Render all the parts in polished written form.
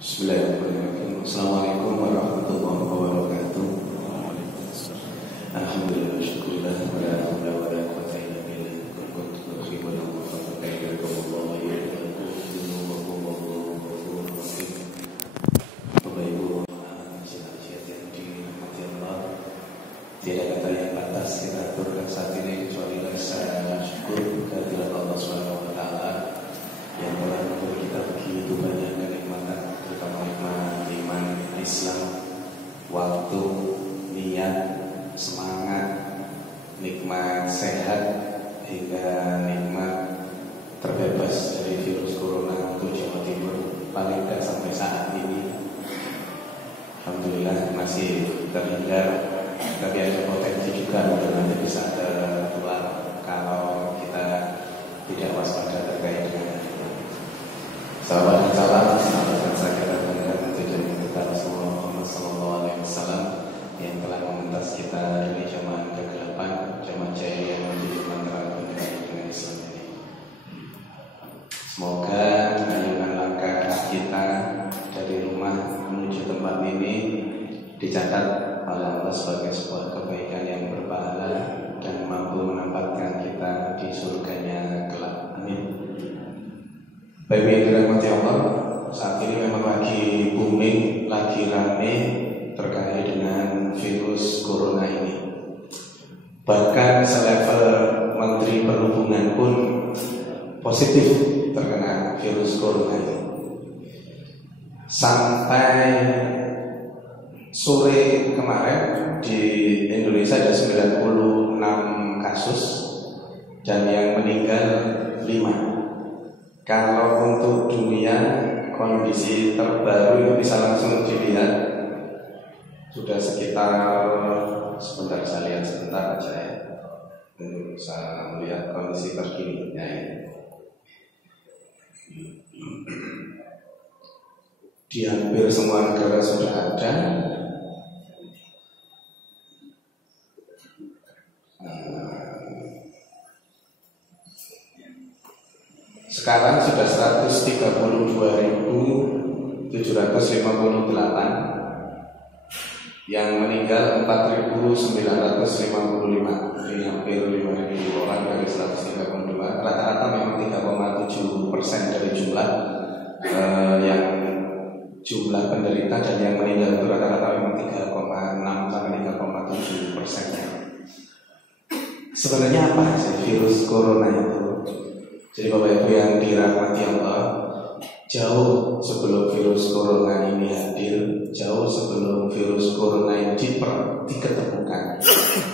Bismillahirrahmanirrahim. Assalamualaikum warahmatullahi wabarakatuh. Alhamdulillah, syukurlah, wala haula wala quwwata illa billah. Kuntu khibran wa fataqallakum ya Bapak Ibu nasihat yang dirahmati Allah. Tiada kata yang pantas kita aturkan saat ini kecuali rasa syukur kehadirat Allah Subhanahu wa taala yang telah memberi kita begitu banyak kenikmatan, terutama nikmat iman, Islam, waktu, niat, semangat, nikmat sehat, hingga nikmat terbebas dari virus corona untuk Jawa Timur paling tidak sampai saat ini. Alhamdulillah masih terhindar, tapi ada potensi juga untuk nanti bisa tertular kalau kita tidak waspada terkait dengan sahabat dan salam, sahabat saya dan tujuan kita Rasulullah Muhammad SAW yang telah mementas kita dari zaman ke-8, zaman jahiliyah yang menuju antara dengan Islam ini. Semoga ayunan langkah kita dari rumah menuju tempat ini dicatat oleh Allah sebagai sebuah kebaikan yang berpahala dan mampu menempatkan kita di surganya kelak. Amin. Baik yang dirahmati Allah, saat ini memang lagi booming, lagi rame terkait dengan virus corona ini. Bahkan selevel Menteri Perhubungan pun positif terkena virus corona ini. Sampai sore kemarin di Indonesia ada 96 kasus dan yang meninggal 5. Kalau untuk dunia kondisi terbaru itu bisa langsung dilihat, sudah sekitar, sebentar saya lihat sebentar aja ya, untuk bisa melihat kondisi terkininya ya. Di hampir semua negara sudah ada. Sekarang sudah 132.758, yang meninggal 4.955. Ini hampir 5.000 orang dari 132. Rata-rata memang 3,7% dari jumlah yang jumlah penderita, dan yang meninggal itu rata-rata memang 3,6 sampai 3,7%. Sebenarnya apa sih virus corona itu? Jadi Bapak Ibu yang dirahmati Allah, jauh sebelum virus corona ini hadir, jauh sebelum virus corona ini diketemukan,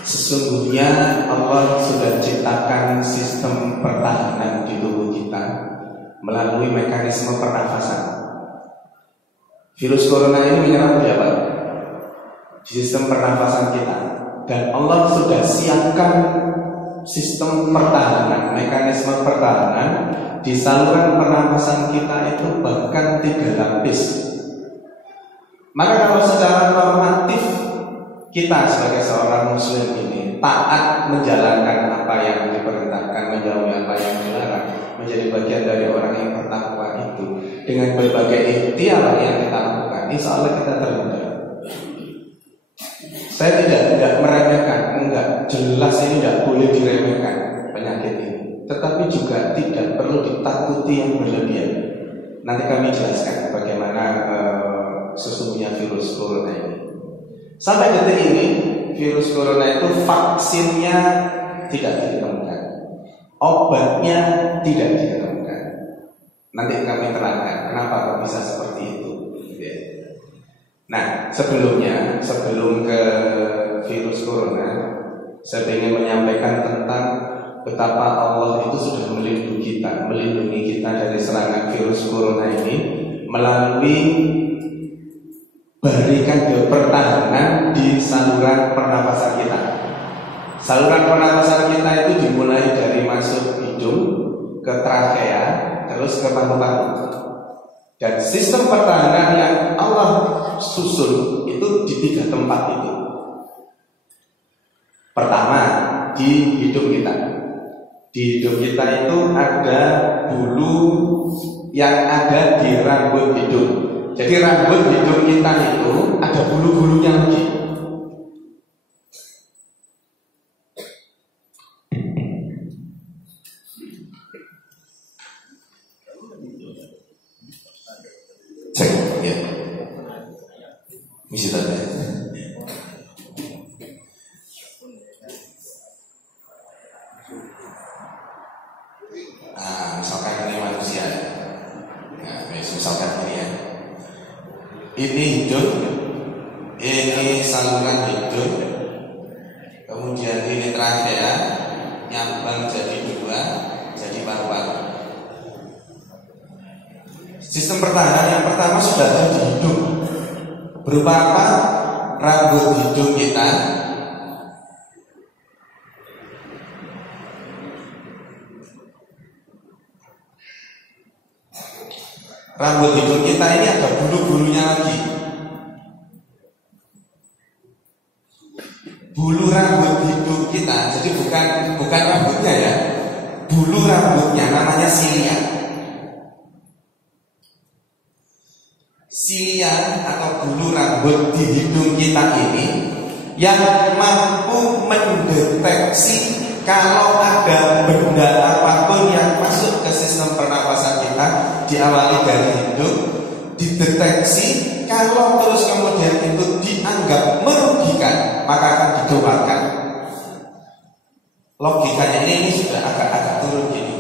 sesungguhnya Allah sudah ciptakan sistem pertahanan di tubuh kita melalui mekanisme pernafasan. Virus corona ini menyerang di apa? Sistem pernafasan kita, dan Allah sudah siapkan sistem pertahanan, mekanisme pertahanan di saluran pernafasan kita itu bahkan 3 lapis. Maka kalau secara normatif kita sebagai seorang muslim ini taat menjalankan apa yang diperintahkan, menjauhi apa yang dilarang, menjadi bagian dari orang yang bertakwa itu, dengan berbagai ikhtiar yang kita lakukan, insya Allah kita terhindar. Saya tidak meremehkan, enggak, jelas ini tidak boleh diremehkan penyakit ini, tetapi juga tidak perlu ditakuti yang berlebihan. Nanti kami jelaskan bagaimana sesungguhnya virus corona ini. Sampai detik ini virus corona itu vaksinnya tidak ditemukan, obatnya tidak ditemukan. Nanti kami terangkan kenapa bisa seperti itu. Nah, sebelum ke virus corona, saya ingin menyampaikan tentang betapa Allah itu sudah melindungi kita dari serangan virus corona ini melalui barikade pertahanan di saluran pernapasan kita. Saluran pernapasan kita itu dimulai dari masuk hidung ke trakea, terus ke paru-paru. Dan sistem pertahanan yang Allah susun itu di 3 tempat itu. Pertama, di hidung kita. Di hidung kita itu ada bulu yang ada di rambut hidung. Jadi rambut hidung kita itu ada bulu-bulunya lagi. Cek, ya. Misi tadi. Nah, misalkan ini manusia. Nah, misalkan ini ya. Ini hidung, ini saluran hidung, kemudian ini trachea, nyambang jadi dua, jadi paru-paru. Sistem pertahanan yang pertama sudah ada di hidung. Berupa apa? Rambut hidung kita. Rambut hidung kita ini ada bulu-bulunya lagi. Bulu rambut hidung kita, jadi bukan rambutnya ya. Bulu rambutnya namanya silia. Silia atau bulu rambut di hidung kita ini yang mampu mendeteksi kalau ada benda apapun yang masuk ke sistem pernapasan kita, diawali dari hidung, dideteksi, kalau terus kemudian itu dianggap merugikan, maka akan dikeluarkan. Logikanya ini sudah agak turun gini.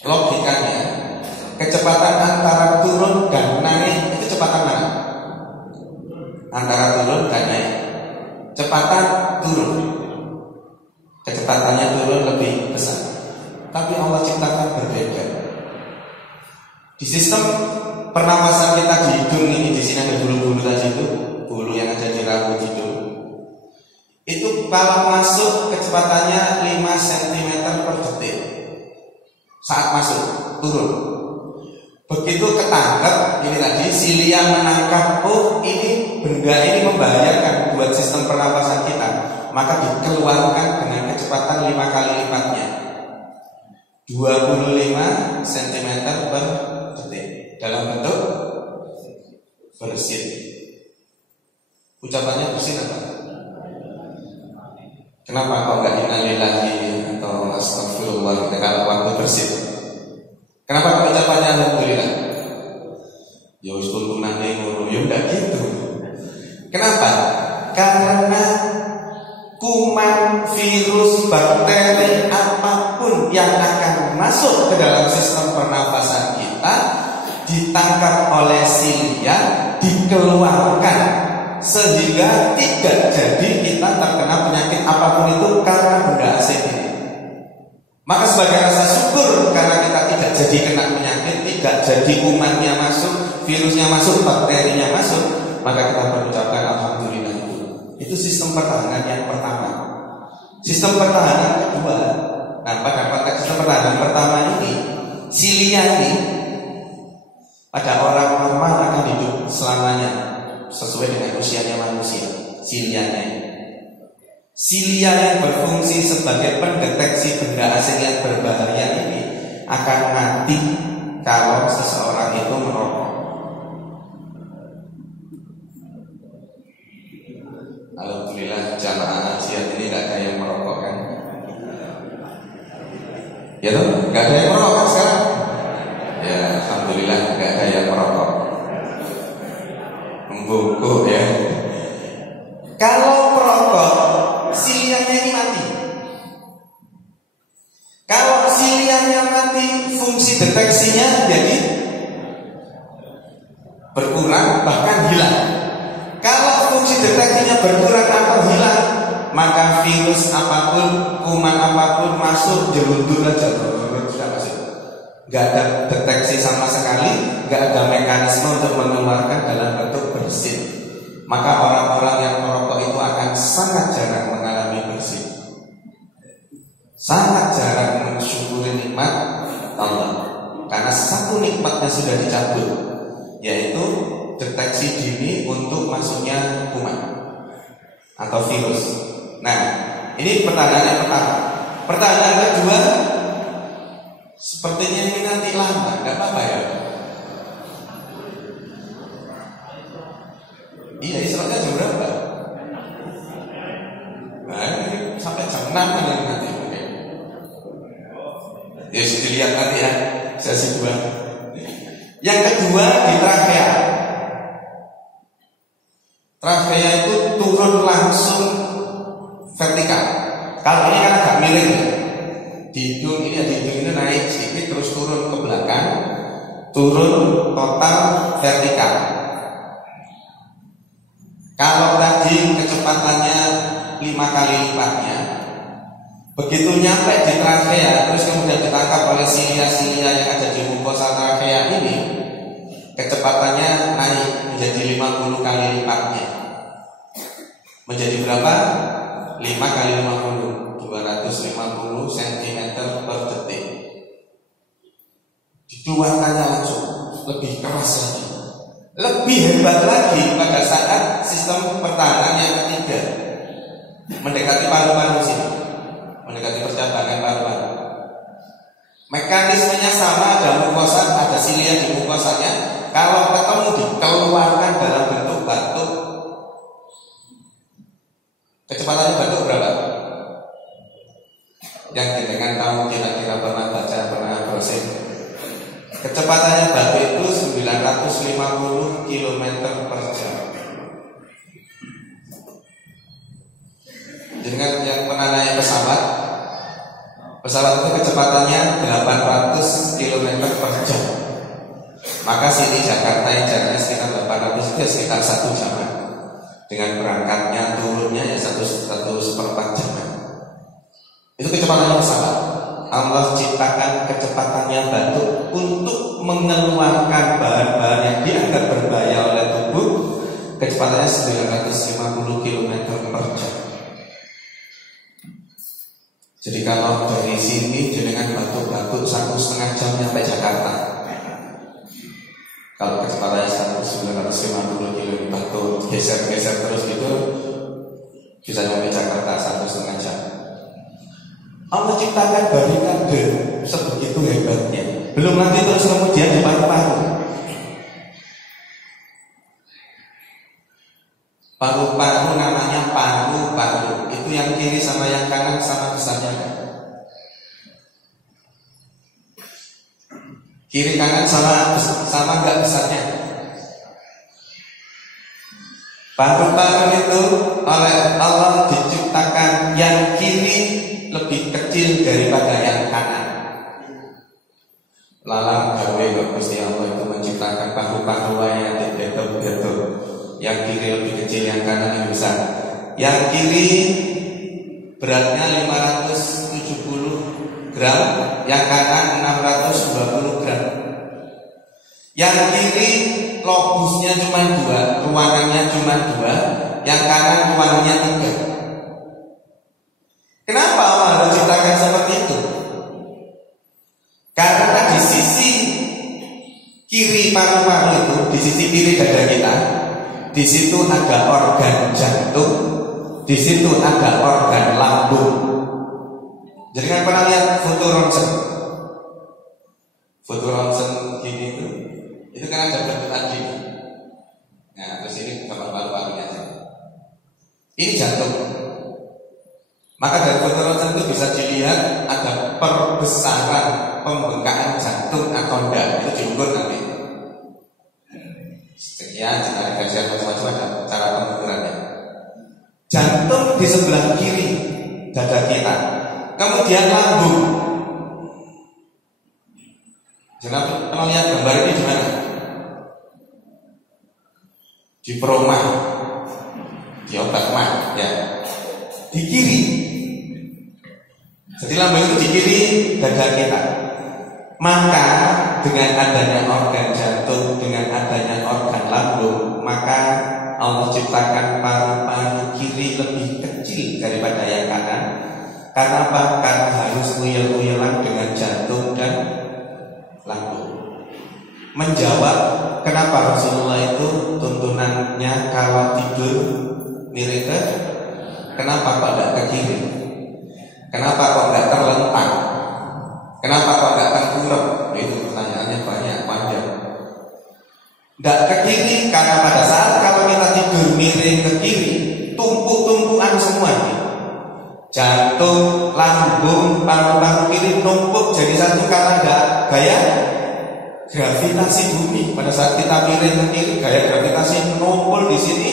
Logikanya, kecepatan antara turun dan naik itu kecepatan mana? Antara turun dan naik. Kecepatan turun. Kecepatannya turun lebih besar. Tapi Allah ciptakan berbeda. Di sistem pernapasan kita di hidung ini, di sini ada bulu-bulu tadi itu, bulu yang ada di rambut hidung. Itu kalau masuk kecepatannya 5 cm per detik. Saat masuk, turun. Begitu ketangkep, ini tadi silia menangkap, oh ini benda ini membahayakan buat sistem pernapasan kita, maka dikeluarkan dengan kecepatan 5 kali lipatnya, 25 cm per detik, dalam bentuk bersin. Ucapannya bersin apa? Kenapa kok nggak innalillahi atau astagfirullah kalau waktu bersin? Kenapa kok ucapannya alhamdulillah? Ya wis kulunane ngono, ya enggak gitu. Kenapa? Karena kuman, virus, bakteri apapun yang akan masuk ke dalam sistem pernapasan kita ditangkap oleh silia, dikeluarkan sehingga tidak jadi kita terkena penyakit apapun itu karena benda asing ini. Maka sebagai rasa syukur karena kita tidak jadi kena penyakit, tidak jadi kumannya masuk, virusnya masuk, bakterinya masuk, maka kita berucapkan alhamdulillah. Itu sistem pertahanan yang pertama. Sistem pertahanan kedua, nah pada konteks sistem pertahanan pertama ini, silia ini pada orang normal akan hidup selamanya sesuai dengan usianya manusia. Silia yang berfungsi sebagai pendeteksi benda asing yang berbahaya ini akan mati kalau seseorang itu merokok. Alhamdulillah jamaah ajiat ini gak ada yang merokok kan? Ya tuh, gak ada yang merokok kan sekarang? Ya alhamdulillah gak ada yang merokok. Membungkuk ya. Kalau merokok, silianya ini mati. Kalau silianya mati, fungsi deteksinya jadi berkurang bahkan hilang. Kalau fungsi deteksinya berkurang atau hilang, maka virus apapun, kuman apapun masuk jeluntur aja, sudah masuk. Gak ada deteksi sama sekali, gak ada mekanisme untuk mengeluarkan dalam bentuk bersin. Maka orang-orang yang merokok itu akan sangat jarang mengalami bersin, sangat jarang mensyukuri nikmat Allah, karena satu nikmatnya sudah dicabut, yaitu deteksi dini untuk masuknya kuman atau virus. Nah, ini pertanyaan yang pertama. Pertanyaan kedua, sepertinya ini nanti lama, nggak apa-apa ya? Kenapa nanti? Ya sudah dilihat nanti ya. Sesi 2. Yang kedua di trachea. Trachea itu turun langsung vertikal. Kalau ini kan agak miring ya. Di hidung ini naik sedikit terus turun ke belakang, turun total vertikal. Kalau tadi kecepatannya 5 kali lipatnya, begitu nyampe di trachea terus kemudian ditangkap oleh silia-silia yang ada di mukosa trachea ini, kecepatannya naik menjadi 50 kali lipatnya. Menjadi berapa? 5 kali 50, 250 cm per detik. Dikeluarkannya langsung, lebih keras lagi. Lebih hebat lagi pada saat sistem pertahanan yang ketiga mendekati paru-paru sini, mendekati percabangan paru-paru. Mekanismenya sama, ada mukosa, ada silia di mukosanya. Kalau ketemu dikeluarkan dalam bentuk batuk. Kecepatannya batuk berapa? Yang dengan kamu kira-kira pernah baca, pernah browsing. Kecepatannya batuk itu 950 km per jam. Dengan yang pernah naik pesawat itu kecepatannya 800 km per jam. Maka sini Jakarta yang jaraknya sekitar 800 itu sekitar 1 jam. Dengan berangkatnya turunnya ya 1/4 jam. Itu kecepatannya pesawat. Allah ciptakan kecepatannya batuk untuk mengeluarkan bahan-bahan yang dianggap berbahaya oleh tubuh. Kecepatannya 950 km per jam. Jadi kalau dari sini dengan batuk-batuk 1,5 jam sampai Jakarta. Kalau kecepatannya 950 km batuk geser-geser terus gitu, bisa sampai Jakarta 1,5 jam. Allah ciptakan barikade sebegitu hebatnya. Belum nanti terus kemudian di paru-paru. Paru-paru namanya paru-paru. Itu yang kiri sama yang kanan sama besarnya kan? Kiri kanan sama enggak besarnya? Paru-paru itu oleh Allah diciptakan yang kiri lebih kecil daripada yang kanan. Lalang gawe Gusti Allah itu menciptakan paru-paru yang betul-betul. Yang kiri lebih kecil, yang kanan yang besar. Yang kiri beratnya 570 gram, yang kanan 620 gram. Yang kiri lobusnya cuma 2, ruangannya cuma 2, yang kanan ruangannya 3. Kenapa Allah harus ciptakan seperti itu? Karena di sisi kiri paru-paru itu, di sisi kiri dada kita, di situ ada organ jantung, di situ ada organ lambung. Jadi kan pernah lihat foto ronsen? Foto ronsen gini itu kan ada bentukan gini. Nah, terus ini gambar paru-parunya aja. Ini jantung. Maka dari foto ronsen itu bisa dilihat ada perbesaran pembengkakan jantung atau enggak. Itu diukur nanti. Sekian, jika dikasih macam-macam ada cara pengukurannya. Jantung di sebelah kiri dada kita, kemudian lambung. Jangan pernah lihat gambar ini di mana? Di perumah, di otak mah, ya. Di kiri. Jadi lambung itu di kiri dada kita. Maka dengan adanya organ jantung, dengan adanya organ lambung, maka Allah ciptakan paru-paru kiri lebih kecil daripada yang kanan. Karena apa? Karena harus uyel-uyelan dengan jantung dan lambung. Menjawab kenapa Rasulullah itu tuntunannya kalau tidur miring ke, kenapa kok tidak ke kiri? Kenapa kok tidak terlentang? Kenapa kok tidak tengkurap? Itu pertanyaannya banyak, panjang. Tidak ke kiri karena pada saat kalau kita tidur miring ke kiri, tumpuk-tumpukan semua nih. Jantung, paru-paru kiri numpuk jadi satu karena ada gaya gravitasi bumi. Pada saat kita miring ke kiri, gaya gravitasi numpul di sini,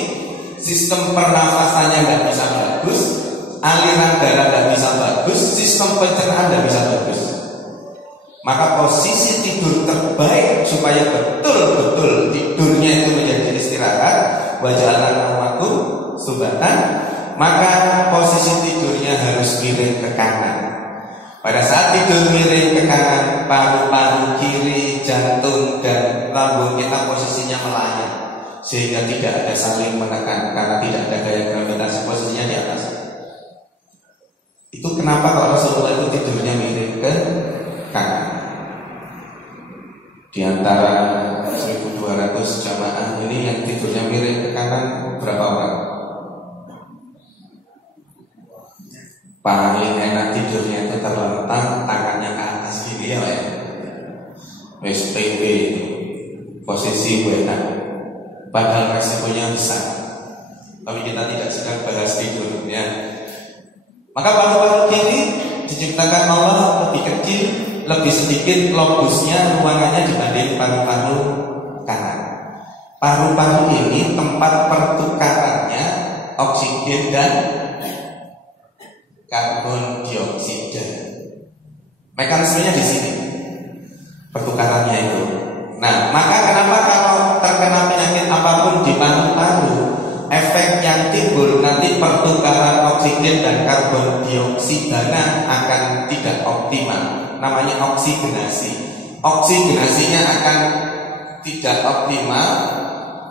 sistem pernafasannya nggak bisa bagus, aliran darah nggak bisa bagus, sistem pencernaan nggak bisa bagus. Maka posisi tidur terbaik supaya betul-betul tidurnya itu menjadi istirahat, wajalan naumakum subatan, maka posisi tidurnya harus miring ke kanan. Pada saat tidur miring ke kanan, paru-paru kiri, jantung dan lambung kita posisinya melayang, sehingga tidak ada saling menekan karena tidak ada gaya gravitasi, posisinya di atas. Itu kenapa kalau Rasulullah itu tidurnya miring ke kanan. Di antara 1.200 jamaah ini yang tidurnya miring ke kanan berapa orang? Paling enak tidurnya itu terlentang, tangannya ke atas gini ya, SPW itu posisi enak. Padahal resikonya besar. Tapi kita tidak sedang bahas tidurnya. Maka paru-paru kiri diciptakan Allah lebih kecil, lebih sedikit lobusnya, ruangannya dibanding paru-paru kanan. Paru-paru ini tempat pertukarannya oksigen dan karbon dioksida. Mekanismenya di sini pertukarannya itu. Nah, maka kenapa kalau terkena penyakit apapun di paru-paru, efek yang timbul nanti pertukaran oksigen dan karbon dioksida akan tidak optimal. Namanya oksigenasi. Oksigenasinya akan tidak optimal,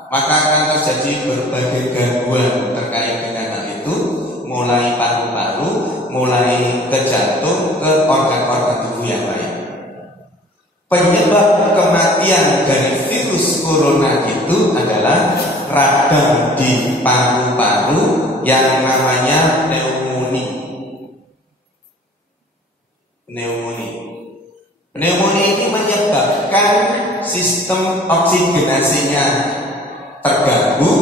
maka akan terjadi berbagai gangguan terkait dengan hal itu, mulai paru-paru, mulai ke jantung, ke organ-organ tubuh yang lain. Penyebab kematian dari virus corona itu adalah radang di paru-paru yang namanya pneumonia. Pneumonia ini menyebabkan sistem oksigenasinya terganggu,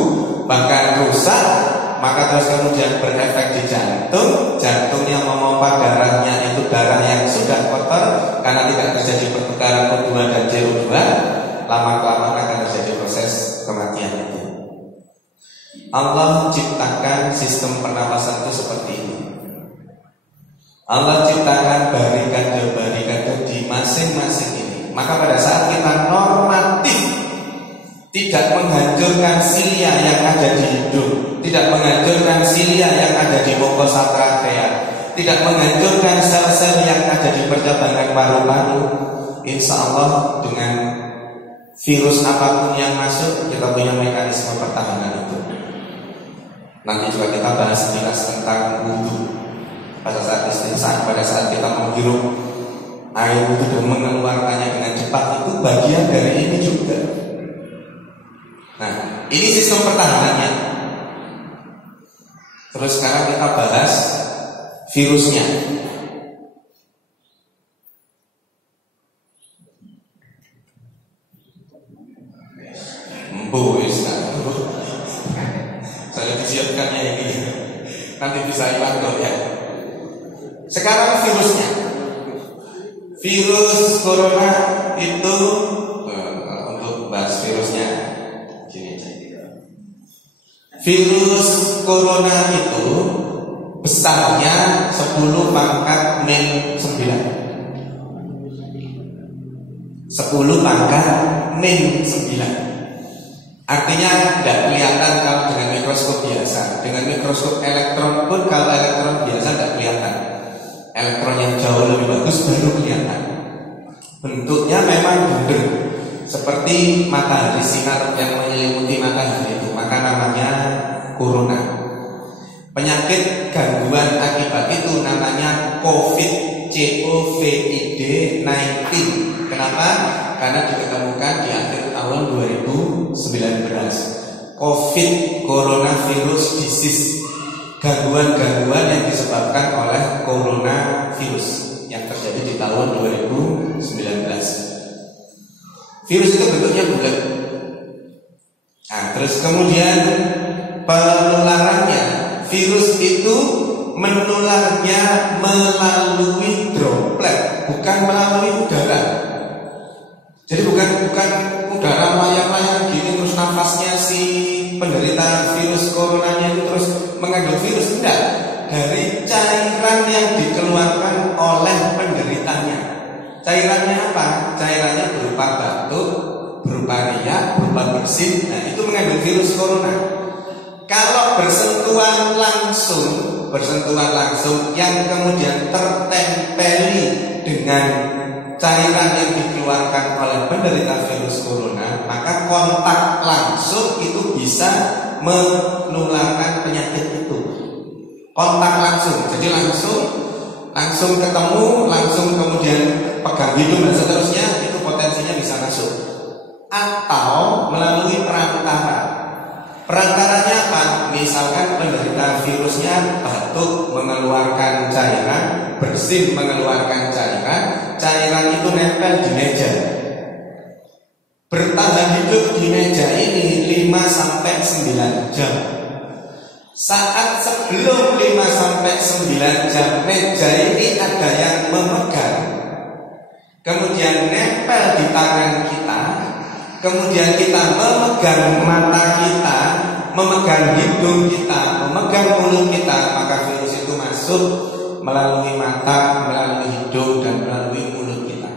bahkan rusak. Maka terus kemudian berefek di jantung. Jantungnya memompa darahnya itu darah yang sudah kotor karena tidak terjadi pertukaran O2 dan CO2. Lama-kelamaan akan terjadi proses kematian itu. Allah ciptakan sistem pernapasan itu seperti ini. Allah ciptakan barikade-barikade di masing-masing ini. Maka pada saat kita normatif, tidak menghancurkan silia yang ada di hidung, tidak menghancurkan silia yang ada di mukosa trakea, tidak menghancurkan sel-sel yang ada di percabangan paru-paru, insya Allah dengan virus apapun yang masuk, kita punya mekanisme pertahanan itu. Nanti juga kita bahas sekilas tentang wudhu. Pada saat istinsah, pada saat kita menghirup air wudhu dan mengeluarkannya dengan cepat, itu bagian dari ini juga. Nah, ini sistem pertahanannya. Terus sekarang kita bahas virusnya. Saya disiapkannya ini. Nanti bisa hilang ya. Sekarang virusnya. Virus corona itu untuk bahas virusnya. Virus corona itu besarnya 10 pangkat min 9. 10 pangkat min 9. Artinya tidak kelihatan kalau dengan mikroskop biasa. Dengan mikroskop elektron pun, kalau elektron biasa tidak kelihatan. Elektron yang jauh lebih bagus baru kelihatan. Bentuknya memang bunder, seperti matahari, sinar yang menyelimuti matahari itu. Maka namanya corona. Penyakit gangguan akibat itu namanya COVID-19. Kenapa? Karena ditemukan di akhir tahun 2019. COVID, coronavirus disease, gangguan-gangguan yang disebabkan oleh coronavirus yang terjadi di tahun 2019. Virus itu bentuknya bulat. Nah, terus kemudian penularannya, virus itu menularnya melalui droplet, bukan melalui udara. Jadi bukan udara melayang-layang gini terus nafasnya si penderita virus coronanya itu terus mengandung virus, enggak. Dari cairan yang dikeluarkan oleh penderitanya. Cairannya apa? Cairannya berupa batuk, berupa riak, berupa bersin. Nah, itu mengandung virus corona. Kalau bersentuhan langsung yang kemudian tertempeli dengan cairan yang dikeluarkan oleh penderita virus corona, maka kontak langsung itu bisa menularkan penyakit itu. Kontak langsung, jadi langsung ketemu, langsung kemudian pegang hidung dan seterusnya, itu potensinya bisa masuk. Atau melalui perantara. Perantaranya apa? Misalkan penderita virusnya batuk mengeluarkan cairan, bersin mengeluarkan cairan itu nempel di meja. Bertahan hidup di meja ini 5-9 jam. Saat sebelum 5-9 jam meja ini ada yang memegang, kemudian nempel di tangan kita, kemudian kita memegang mata kita, memegang hidung kita, memegang mulut kita, maka virus itu masuk melalui mata, melalui hidung, dan melalui mulut kita.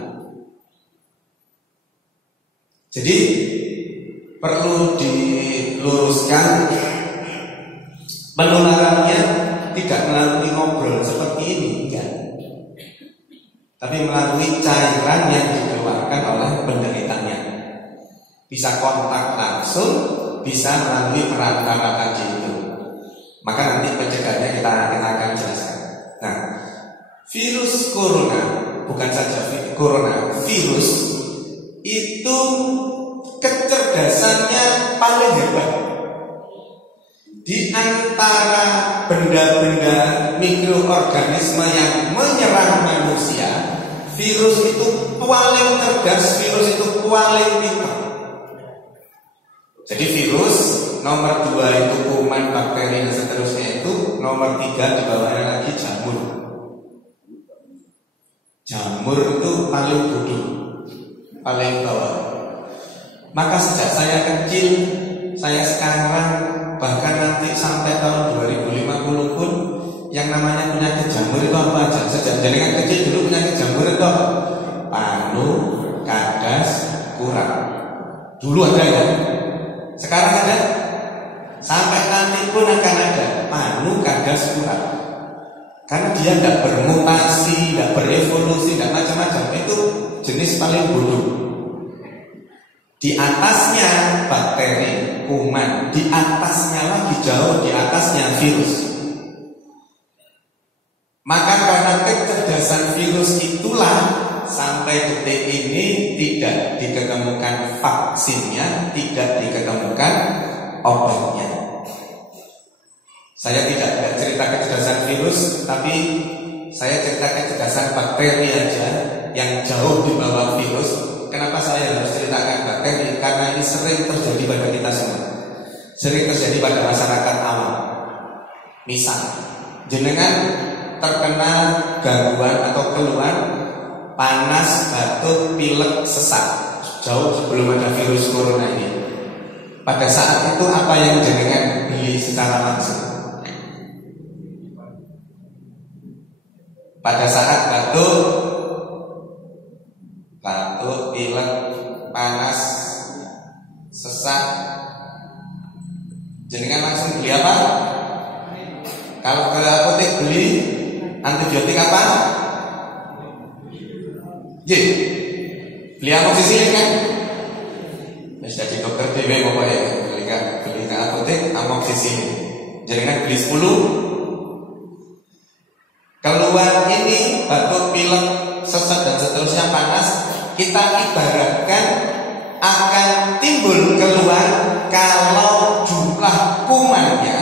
Jadi perlu diluruskan, penularannya tidak melalui ngobrol seperti ini, enggak. Tapi melalui cairan yang dikeluarkan oleh penderitanya. Bisa kontak langsung, bisa melalui perantara tadi itu. Maka nanti pencegahannya kita akan jelaskan. Nah, virus corona, bukan saja corona, virus itu kecerdasannya paling hebat. Di antara benda-benda mikroorganisme yang menyerang manusia, virus itu paling cerdas, virus itu paling pintar. Jadi virus nomor 2 itu kuman, bakteri dan seterusnya itu, nomor 3 di bawahnya lagi jamur. Jamur itu paling bodoh, paling bawah. Maka sejak saya kecil, saya sekarang, bahkan nanti sampai tahun 2050 pun, yang namanya penyakit jamur itu apa aja? Sejak jenengan kecil dulu penyakit jamur itu apa? Panu, kadas, kurang. Dulu ada ya. Sekarang ada, sampai nanti pun akan ada panu, kadas, kurang. Karena dia tidak bermutasi, tidak berevolusi, tidak macam-macam. Itu jenis paling bodoh. Di atasnya bakteri, kuman, di atasnya lagi jauh, di atasnya virus. Maka karena kecerdasan virus itulah sampai detik ini tidak diketemukan vaksinnya, tidak diketemukan obatnya. Saya tidak cerita kecerdasan virus, tapi saya cerita kecerdasan bakteri aja yang jauh di bawah virus. Kenapa saya harus ceritakan bakteri? Karena ini sering terjadi pada kita semua, sering terjadi pada masyarakat awam. Misal, jenengan terkena gangguan atau keluhan panas, batuk, pilek, sesak jauh sebelum ada virus corona ini. Pada saat itu apa yang jenengan beli secara langsung? Pada saat batuk, pilek, panas, sesak, jenengan langsung beli apa? Kalau ke apotek beli antibiotik apa? Beli amoksisilin kan? Jadi dokter DW pokoknya beli ke apotek amoksisilin. Jenengan beli 10. Keluar ini batuk, pilek, sesak dan seterusnya, panas, kita ibaratkan akan timbul keluar kalau jumlah kumannya,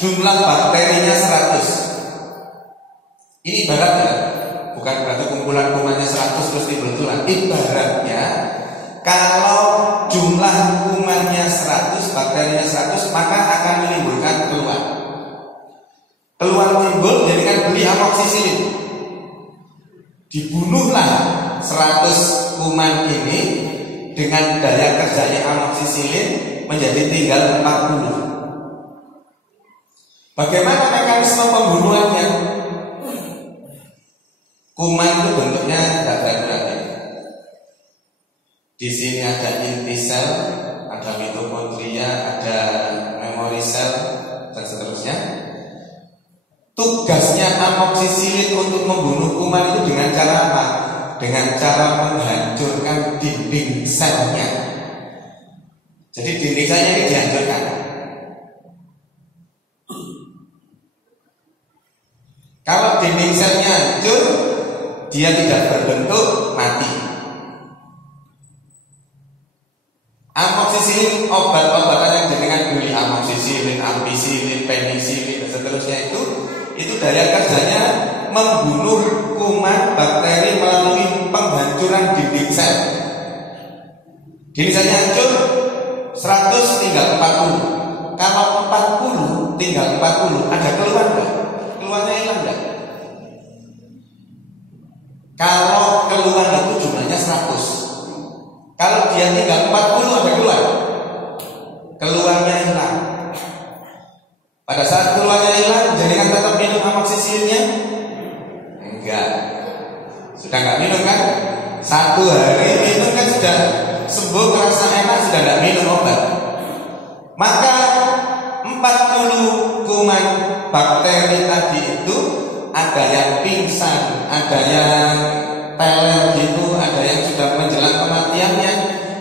jumlah bakterinya 100. Ini ibaratnya, bukan berarti kumpulan kumannya 100 terus timbul keluar. Ibaratnya kalau jumlah kumannya 100, bakterinya 100, maka akan menimbulkan keluar. Keluar timbul 100 kuman ini dengan daya kerjanya amoksisilin menjadi tinggal 40. Bagaimana mekanisme pembunuhannya? Kuman itu bentuknya tidak berarti. Di sini ada inti sel, ada mitokondria, ada memori sel, dan seterusnya. Tugasnya amoksisilin untuk membunuh kuman itu dengan cara apa? Dengan cara menghancurkan dinding selnya. Jadi dinding selnya ini dihancurkan. Kalau dinding selnya hancur, dia tidak berbentuk, mati. Amoksisilin, obat-obatan yang jenengan beli, amoksisilin, ampicillin, penicillin, dan seterusnya itu daya kerjanya membunuh kuman bakteri melalui penghancuran dinding sel. Dinding selnya hancur, 100 tinggal 40. Kalau 40 tinggal 40, ada keluhan enggak? Keluhannya hilang enggak? Kalau keluhan itu jumlahnya 100. Kalau dia tinggal 40 ada keluhan. Keluhannya hilang. Pada saat keluhannya hilang, jenengan tetap minum amoksisilnya? Enggak. Sudah enggak minum kan? 1 hari minum kan sudah sembuh, rasa enak, sudah enggak minum obat. Maka 40 kuman bakteri tadi itu ada yang pingsan, ada yang teler gitu, ada yang sudah menjelang kematiannya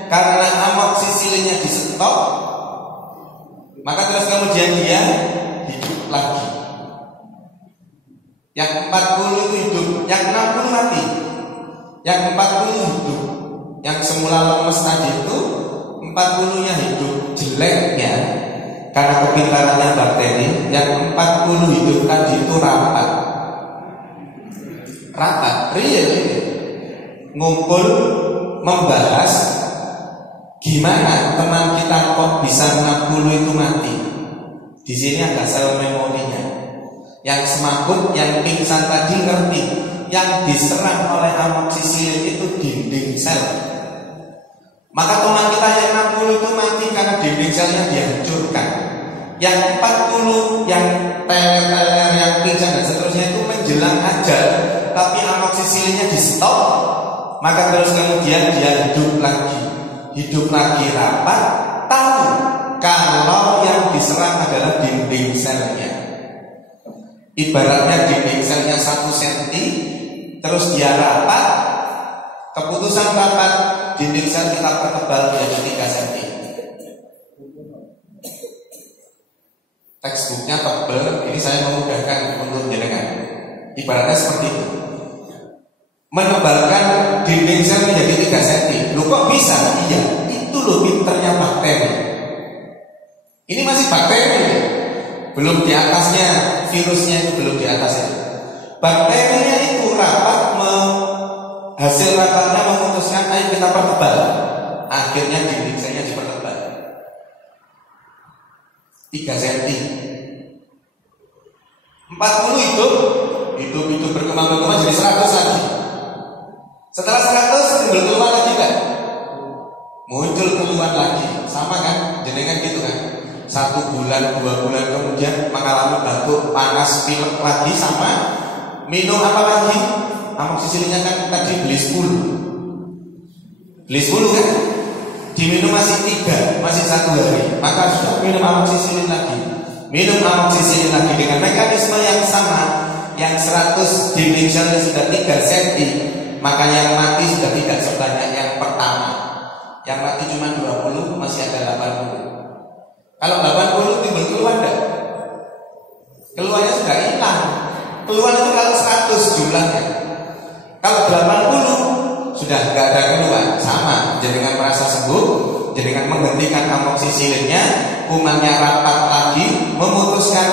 karena amoksisilinnya di stop. Maka terus kemudian dia hidup lagi. Yang 40 itu hidup, yang 60 mati. Yang 40 hidup. Yang semula lemes tadi itu 40-nya hidup. Jeleknya karena kepintarannya bakteri, yang 40 hidup tadi itu rapat, real, ngumpul membahas gimana teman kita kok bisa 60 itu mati. Di sini ada sel memorinya. Yang semaput, yang pingsan tadi ngerti, yang diserang oleh amoksisilin itu dinding sel. Maka teman kita yang 60 itu mati karena dinding selnya dihancurkan. Yang 40, yang teler, yang pingsan dan seterusnya itu menjelang ajal, tapi amoksisilinnya di stop. Maka terus kemudian dia hidup lagi rapat, tahu kalau yang diserang adalah dinding selnya. Ibaratnya dinding selnya 1 cm, terus dia rapat, keputusan rapat, dinding sel kita pertebal menjadi 3 cm. Textbooknya tebal, ini saya memudahkan untuk jenengan. Ibaratnya seperti itu. Menebalkan dinding sel menjadi 3 cm. Loh kok bisa? Iya, itu loh pinternya bakteri. Ini masih bakteri, belum di atasnya virusnya, itu belum di atasnya. Bakterinya itu rapat, hasil rapatnya memutuskan ayo kita pertebal. Akhirnya dinding selnya dipertebal 3 cm. 40 hidup berkembang jadi 100 lagi. Setelah 100 timbul keluhan lagi kan? Muncul keluhan lagi. Sama kan? Jenengan gitu kan? 1 bulan, 2 bulan kemudian mengalami batuk, panas, pilek lagi, sama minum apa lagi? Amoksisilinnya kan tadi beli 10 kan? Diminum masih 3, masih 1 hari, maka sudah minum amoksisilin lagi. Minum amoksisilin lagi dengan mekanisme yang sama. Yang 100 dinding selnya sudah 3 cm, maka yang mati sudah tidak sebanyak yang pertama. Yang mati cuma 20, masih ada 80. Kalau 80 timbul keluhan enggak? Keluhannya sudah hilang. Keluhan itu kalau 100 jumlahnya. Kalau 80 sudah enggak ada keluhan. Sama, jenengan merasa sembuh, jenengan menghentikan amoksisilinnya, kumannya rapat lagi, memutuskan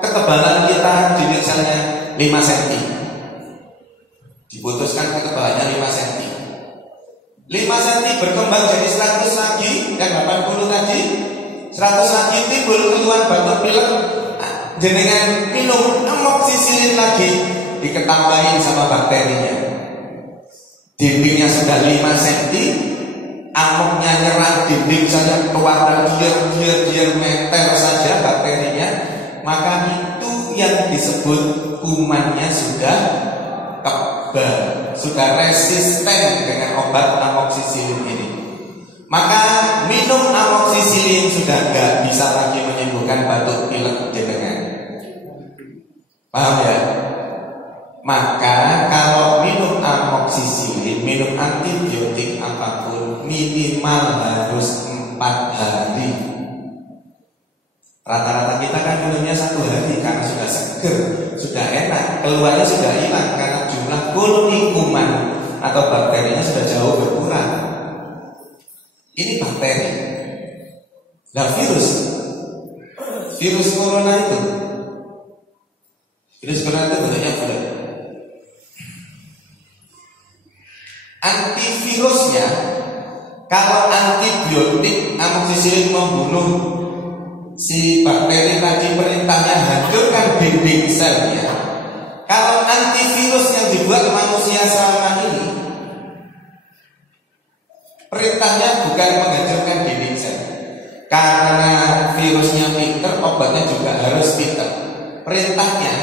ketebalan kita dinding selnya 5 cm. Diputuskan ketebalannya 5 cm. 5 cm berkembang jadi 100 lagi, yang 80 tadi 100 lagi timbul keluhan batuk pilek. Jenengan minum amoksisilin lagi, diketawain sama bakterinya. dindingnya sudah 5 cm, amoknya nyerang dinding saja keluar dia meter saja bakterinya, maka itu yang disebut kumannya sudah kebal, sudah resisten dengan obat amoksisilin ini. Maka minum amoksisilin sudah nggak bisa lagi menyembuhkan batuk pilek jenengan. Paham ya? Maka kalau minum amoksisilin, minum antibiotik apapun minimal harus 4 hari. Rata-rata kita kan minumnya 1 hari karena sudah seger, sudah enak, keluarnya sudah hilang karena jumlah koloni kuman atau bakterinya sudah jauh berkurang. Ini bakteri. Nah virus corona itu bentuknya bulat. Antivirusnya, kalau antibiotik amoksisilin membunuh si bakteri tadi, perintahnya hancurkan dinding selnya. Kalau antivirus yang dibuat manusia selama ini, perintahnya bukan menghancurkan dinding sel. Karena virusnya pinter, obatnya juga harus pinter. Perintahnya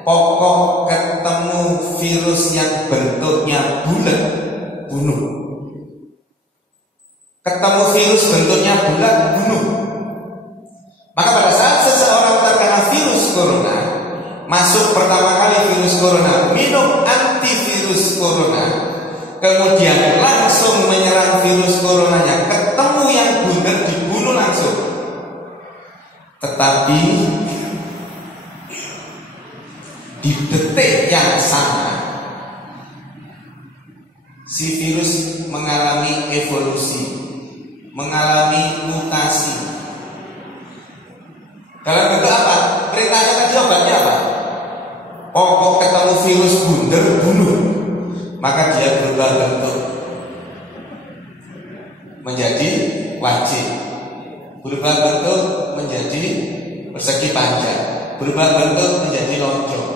pokok ketemu virus yang bentuknya bulat, bunuh. Ketemu virus bentuknya bulat, bunuh. Maka pada saat seseorang terkena virus corona, masuk pertama kali virus corona, minum antivirus corona, kemudian langsung menyerang virus coronanya, ketemu yang bundar dibunuh langsung. Tetapi di detik yang sama si virus mengalami evolusi, mengalami mutasi. Dalam bentuk apa? Perintahnya tadi obatnya apa? Pokok ketemu virus bundar, bunuh. Maka dia berubah bentuk menjadi wajib, berubah bentuk menjadi persegi panjang, berubah bentuk menjadi lonjong,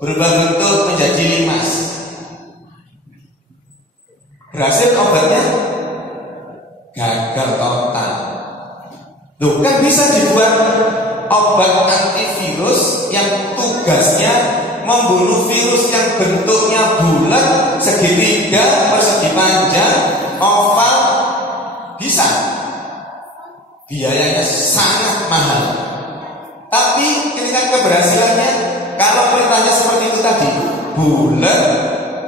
berubah bentuk menjadi limas. Berhasil obatnya? Gagal total. Loh, kan bisa dibuat obat antivirus yang tugasnya membunuh virus yang bentuknya bulat, segitiga, persegi panjang, oval, bisa. Biayanya sangat mahal. Tapi ketika keberhasilannya, kalau perintahnya seperti itu tadi, bulat,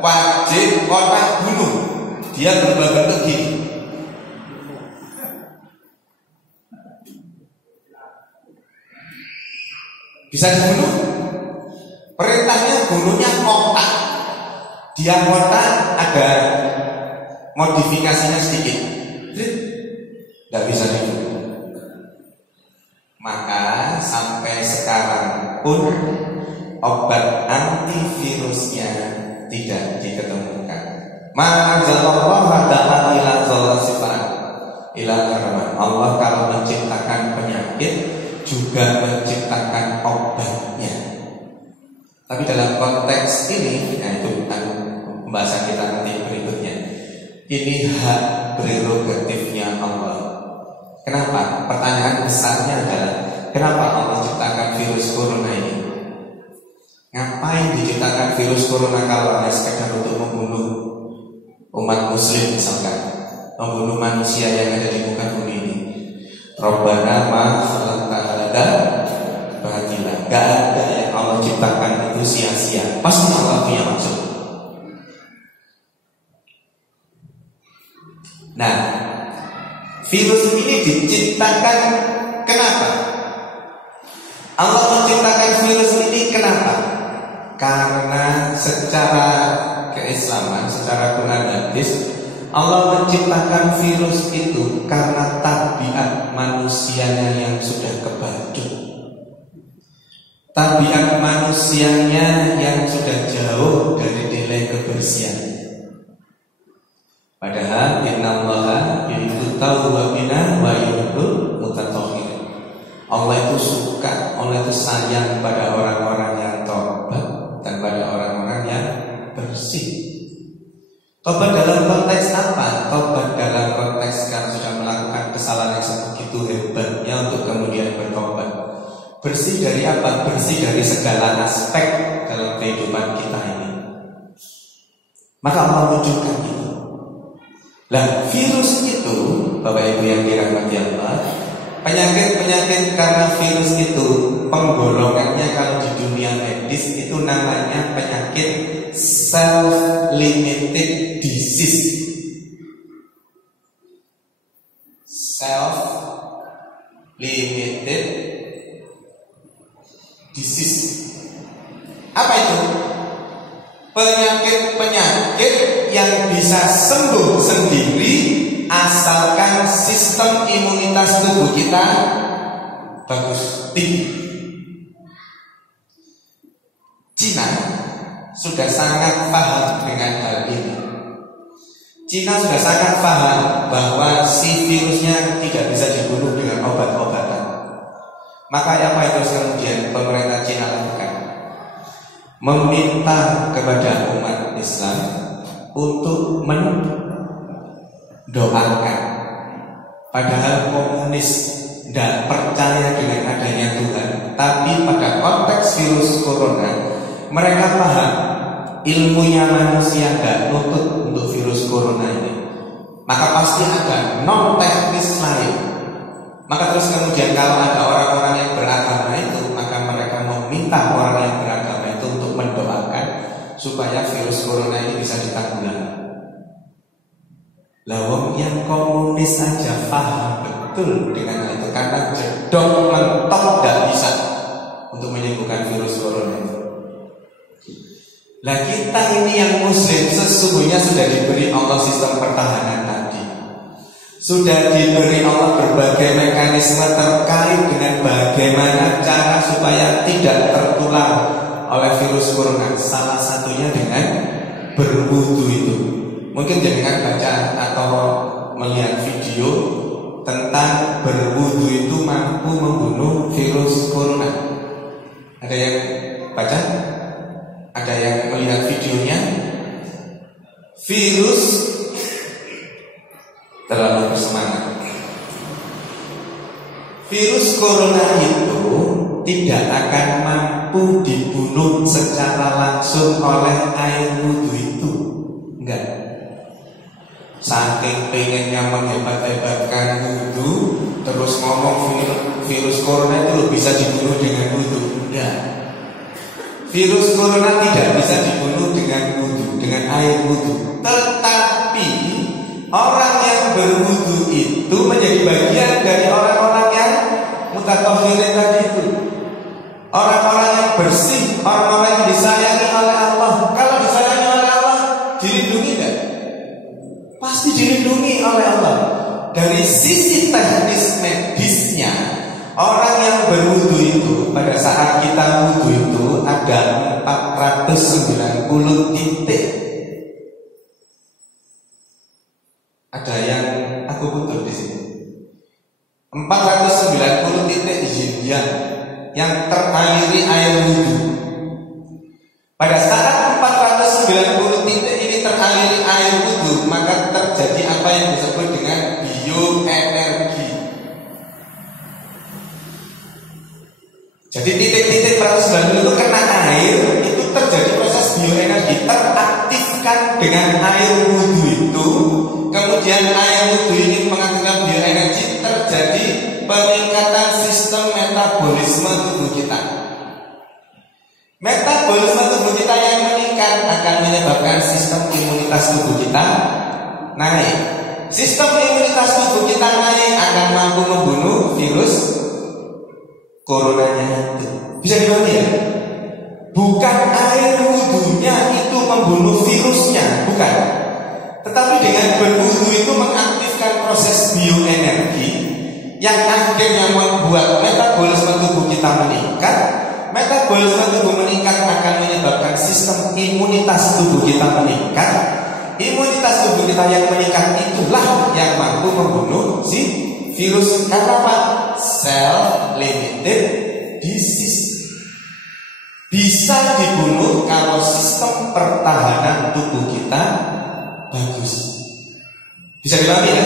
wajib, kotak, bunuh, dia berubah bentuk gini. Bisa dibunuh? Perintahnya bunuhnya kotak. Dia kotak ada modifikasinya sedikit, tidak bisa dibunuh. Maka sampai sekarang pun obat antivirusnya tidak diketemukan. Ma'anzalallahu ta'ala ila zalsifan ila karman. Allah kalau menciptakan penyakit juga menciptakan obatnya. Tapi dalam konteks ini, nah itu pembahasan kita nanti berikutnya. Ini hak prerogatifnya Allah. Kenapa? Pertanyaan besarnya adalah kenapa Allah ciptakan virus corona ini? Ngapain diciptakan virus corona kalau hanya sekedar untuk membunuh umat muslim misalkan, membunuh manusia yang ada di muka bumi ini? Rabbana ma khalaqta hadza batila. Gak ada yang Allah ciptakan itu sia-sia. Pasti Allah punya maksud. Nah, virus ini diciptakan kenapa? Allah menciptakan virus ini kenapa? Karena secara keislaman, secara Quran dan hadis, Allah menciptakan virus itu karena tabiat manusianya yang sudah kebajut, tabiat manusianya yang sudah jauh dari nilai kebersihan. Padahal innallaha yuhibbut tawwabina wa yuhibbul mutatahhirin. Allah itu suka, Allah itu sayang pada orang-orang yang taubat dan pada orang-orang yang bersih. Tobat dalam konteks apa? Tobat dalam konteks kalau sudah melakukan kesalahan yang sebegitu hebatnya untuk kemudian bertobat. Bersih dari apa? Bersih dari segala aspek dalam kehidupan kita ini. Maka Allah munculkan itu. Lah virus itu, Bapak Ibu yang dirahmati Allah, penyakit-penyakit karena virus itu penggolongannya kalau di dunia medis itu namanya penyakit self-limited disease. Self-limited disease. Apa itu? Penyakit-penyakit yang bisa sembuh sendiri asalkan sistem imunitas tubuh kita bagus, tinggi. Cina sudah sangat paham dengan hal ini. Cina sudah sangat paham bahwa si virusnya tidak bisa dibunuh dengan obat-obatan. Maka apa yang terus kemudian pemerintah Cina lakukan? Meminta kepada umat Islam untuk mendoakan. Padahal komunis tidak percaya dengan adanya Tuhan, tapi pada konteks virus corona mereka paham ilmunya manusia tidak nutut untuk virus corona ini. Maka pasti ada non teknis lain. Maka terus kemudian kalau ada orang-orang yang beragama itu, maka mereka meminta orang yang beragama itu untuk mendoakan supaya virus corona ini bisa ditanggulangi. Lawang yang komunis saja paham betul dengan hal itu, karena jedok mentok tidak bisa untuk menyembuhkan virus corona itu. Lah kita ini yang muslim sesungguhnya sudah diberi Allah sistem pertahanan tadi. Sudah diberi Allah berbagai mekanisme terkait dengan bagaimana cara supaya tidak tertular oleh virus corona. Salah satunya dengan berwudu itu. Mungkin jangan baca atau melihat video tentang berwudu itu mampu membunuh virus corona. Ada yang baca? Ada yang melihat videonya? Virus terlalu bersemangat. Virus corona itu tidak akan mampu dibunuh secara langsung oleh air wudhu itu. Enggak. Saking pengennya menghebat-hebatkan wudhu, terus ngomong virus corona itu bisa dibunuh dengan wudhu. Enggak. Virus corona tidak bisa dibunuh dengan wudhu, dengan air wudhu. Tetapi orang yang berwudhu itu menjadi bagian dari orang-orang yang mutatahhirin tadi itu. Orang-orang yang bersih, orang-orang yang disayangi oleh Allah. Kalau disayangi oleh Allah, dilindungi tidak? Pasti dilindungi oleh Allah. Dari sisi teknis medisnya, orang yang berwudu itu pada saat kita wudu itu ada 490 titik. Ada yang aku butuh di sini. 490 titik jinjang yang teraliri air wudu. Pada saat 490 titik ini teraliri air wudu, maka terjadi apa yang disebut dengan bioenergi. Jadi titik-titik 490 itu kena air, itu terjadi proses bioenergi, teraktifkan dengan air wudu itu. Kemudian air wudu ini mengaktifkan bioenergi, terjadi peningkatan sistem metabolisme tubuh kita. Metabolisme tubuh kita yang meningkat akan menyebabkan sistem imunitas tubuh kita naik. Sistem imunitas tubuh kita naik akan mampu membunuh virus coronanya itu. Bisa dipahami ya? Bukan air wudhunya itu membunuh virusnya, bukan. Tetapi dengan berwudhu itu mengaktifkan proses bioenergi yang akhirnya membuat metabolisme tubuh kita meningkat. Metabolisme tubuh meningkat akan menyebabkan sistem imunitas tubuh kita meningkat. Imunitas tubuh kita yang meningkat itulah yang mampu membunuh si virus. Karena apa? Self-limited disease. Bisa dibunuh kalau sistem pertahanan tubuh kita bagus. Bisa dipahami ya?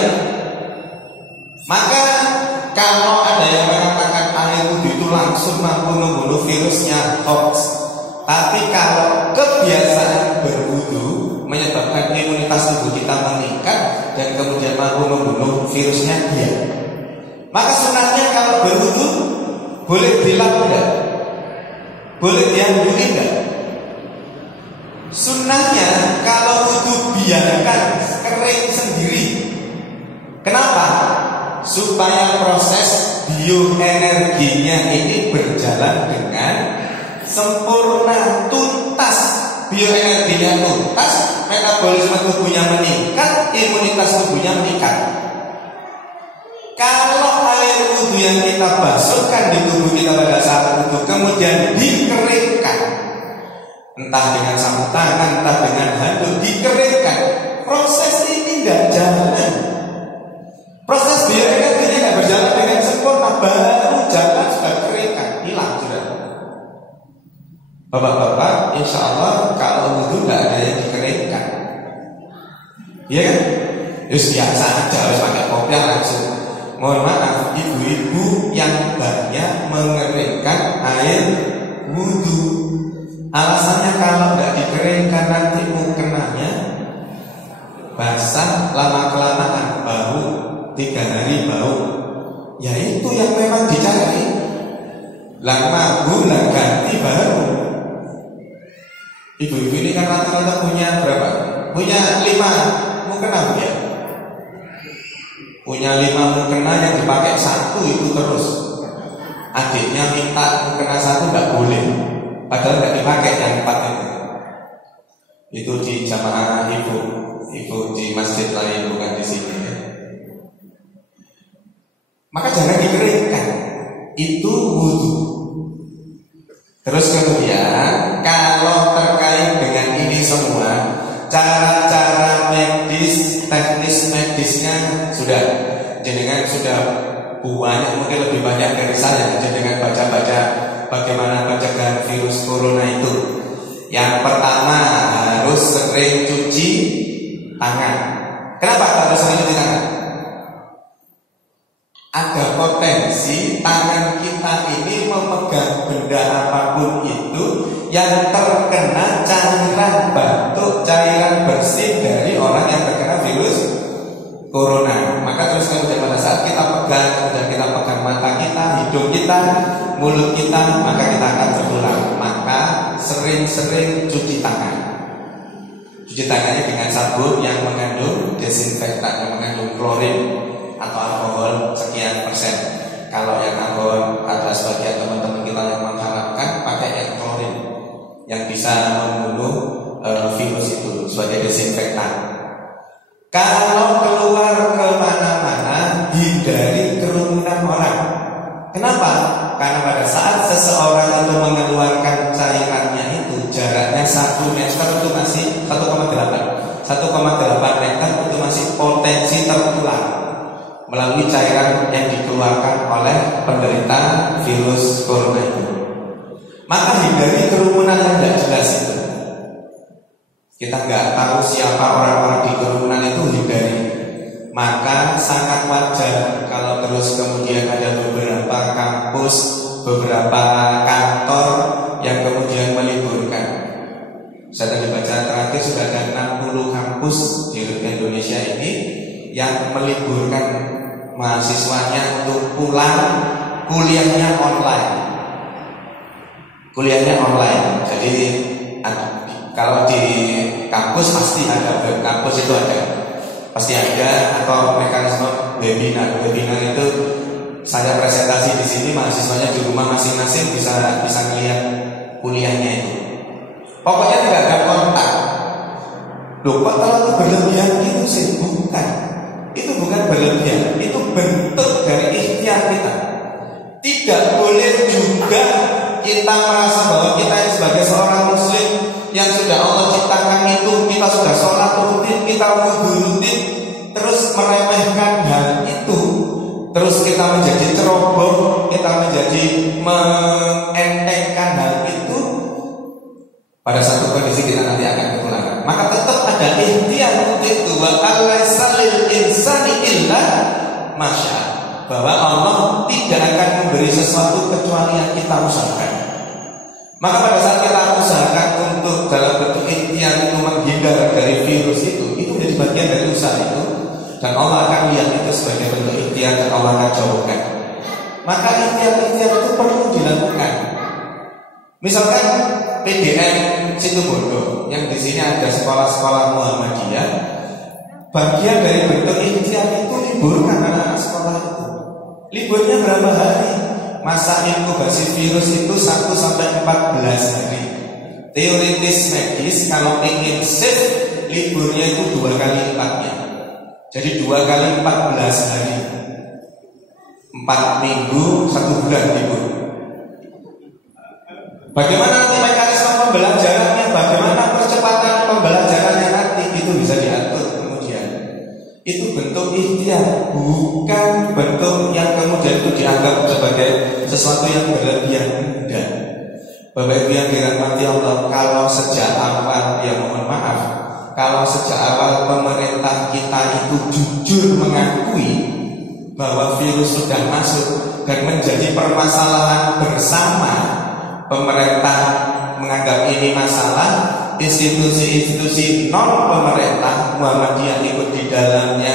Maka kalau ada yang mengatakan air wudhu itu langsung mampu membunuh virusnya, hoax. Tapi kalau kebiasaan berwudhu menyebabkan imunitas tubuh kita meningkat dan kemudian mampu membunuh virusnya, iya. Maka sunahnya kalau berwudhu boleh dilap enggak? Boleh diambil enggak? Sunahnya kalau wudhu biarkan kering sendiri. Kenapa? Supaya proses bioenerginya ini berjalan dengan sempurna, tuntas. Bioenerginya tuntas, metabolisme tubuhnya meningkat, imunitas tubuhnya meningkat. Kalau air wudhu yang kita basuhkan di tubuh kita pada saat wudhu kemudian dikeringkan, entah dengan sapu tangan, entah dengan handuk, dikeringkan, proses ini tidak jalan. Proses bioenerginya tidak berjalan dengan sempurna, baru jalan sudah keringkan, hilang sudah. Bapak-bapak, insya Allah kalau wudhu tidak ada yang dikeringkan, ya kan? Terus biasa aja, harus pakai kopiah langsung. Mohon maaf, ibu-ibu yang banyak mengeringkan air wudhu. Alasannya kalau tidak dikeringkan nanti mukenanya basah, lama-kelamaan bau, 3 hari bau. Ya itu yang memang dicari. Lama bulan ganti baru. Ibu-ibu ini kan rata-rata punya berapa? Punya 5 mukena ya? Punya 5 mukena yang dipakai 1 itu terus. Adiknya minta mukena 1 nggak boleh, padahal nggak dipakai yang 4 itu. Itu di jamaah ibu di masjid lain, bukan di sini. Maka jangan dikeringkan. Itu wudhu. Terus kemudian kalau terkait dengan ini semua, cara-cara medis, teknis medisnya sudah jenengan sudah banyak, mungkin lebih banyak dari saya. Jenengan baca-baca bagaimana pencegahan virus corona itu. Yang pertama harus sering cuci tangan. Kenapa harus sering cuci tangan? Ada potensi tangan kita ini memegang benda apapun itu yang terkena cairan batuk, cairan bersin dari orang yang terkena virus corona. Maka terus kemudian pada saat kita pegang, dan kita pegang mata kita, hidung kita, mulut kita, maka kita akan tertular. Maka sering-sering cuci tangan. Cuci tangannya dengan sabun yang mengandung desinfektan, yang mengandung klorin atau alkohol sekian persen. Kalau yang alkohol, ada sebagian teman-teman kita yang mengharapkan pakai yang klorin yang bisa membunuh virus itu sebagai desinfektan. Kalau keluar kemana-mana, hindari kerumunan orang. Kenapa? Karena pada saat seseorang itu mengeluarkan cairannya itu jaraknya 1 meter itu masih 1,8 meter itu masih potensi tertular melalui cairan yang dikeluarkan oleh penderita virus corona itu. Maka hindari kerumunan yang tidak jelas itu. Kita nggak tahu siapa orang-orang di kerumunan itu, hindari. Maka sangat wajar kalau terus kemudian ada beberapa kampus, beberapa kantor yang kemudian meliburkan. Saya tadi baca terakhir sudah ada 60 kampus di Indonesia ini yang meliburkan mahasiswanya untuk pulang, kuliahnya online. Jadi kalau di kampus pasti ada, kampus itu ada, pasti ada, atau mekanisme webinar. Webinar itu saya presentasi di sini, mahasiswanya di rumah masing-masing bisa melihat kuliahnya itu. Pokoknya tidak ada kontak. Loh, kok terlalu berlebihan gitu sih? Bukan. Itu bukan berlebihan, itu bentuk dari ikhtiar kita. Tidak boleh juga kita merasa bahwa kita sebagai seorang muslim yang sudah Allah ciptakan itu, kita sudah sholat rutin, kita wudhu rutin, terus meremehkan hal itu, terus kita menjadi ceroboh, kita menjadi mengentengkan hal itu. Pada satu kondisi kita nanti akan ketularan. Maka tetap ada ikhtiar itu wa alaisa lil insani illa masya, bahwa Allah tidak akan memberi sesuatu kecuali yang kita usahakan. Maka pada saat kita usahakan untuk dalam bentuk ikhtiar itu menghindar dari virus itu menjadi bagian dari usaha itu, dan Allah akan lihat itu sebagai bentuk ikhtiar dan Allah akan jauhkan. Maka ikhtiar-ikhtiar itu perlu dilakukan. Misalkan PDN Situbondo yang di sini ada sekolah-sekolah Muhammadiyah, bagian dari bentuk ikhtiar itu liburkan anak-anak sekolah itu. Liburnya berapa hari? Masa inkubasi virus itu 1 sampai 14 hari. Teoritis medis kalau ingin safe, liburnya itu 2 kali lipatnya. Jadi 2 kali 14 hari, 4 minggu, 1 bulan libur. Bagaimana nanti mekanisme pembelajarannya? Bagaimana percepatan pembelajarannya nanti? Itu bisa diatur kemudian. Itu bentuk ikhtiar, bukan bentuk yang kemudian itu dianggap sebagai sesuatu yang berlebihan. Enggak. Bapak Ibu yang dirahmati Allah, kalau sejak awal, ya mohon maaf, kalau sejak awal pemerintah kita itu jujur mengakui bahwa virus sudah masuk dan menjadi permasalahan bersama, pemerintah menganggap ini masalah, institusi-institusi non pemerintah Muhammadiyah ikut di dalamnya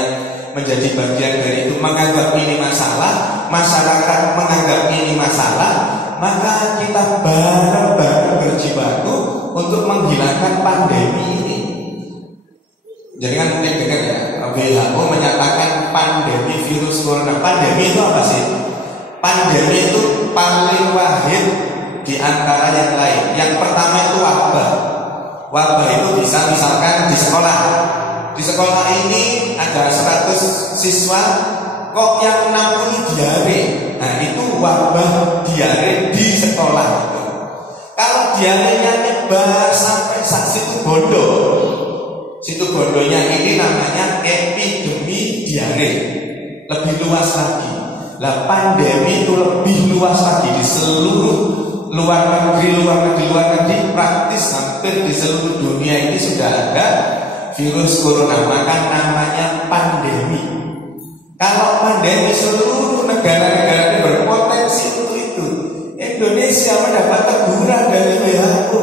menjadi bagian dari itu, menganggap ini masalah, masyarakat menganggap ini masalah, maka kita bareng-bareng berjibaku untuk menghilangkan pandemi ini. Jadi kan mungkin dengar ya, WHO menyatakan pandemi virus corona. Pandemi itu apa sih? Pandemi itu paling wahid di antara yang lain. Yang pertama itu wabah. Wabah itu bisa misalkan di sekolah. Di sekolah ini ada 100 siswa, kok yang 60 diare. Nah itu wabah diare di sekolah. Kalau diarenya nyebar sampai Situbondo, Situbondonya ini namanya epidemi diare, lebih luas lagi. Lah pandemi itu lebih luas lagi di seluruh luar negeri, praktis hampir di seluruh dunia ini sudah ada virus corona, maka namanya pandemi. Kalau pandemi seluruh negara-negara ini berpotensi untuk itu, Indonesia mendapat teguran dari WHO.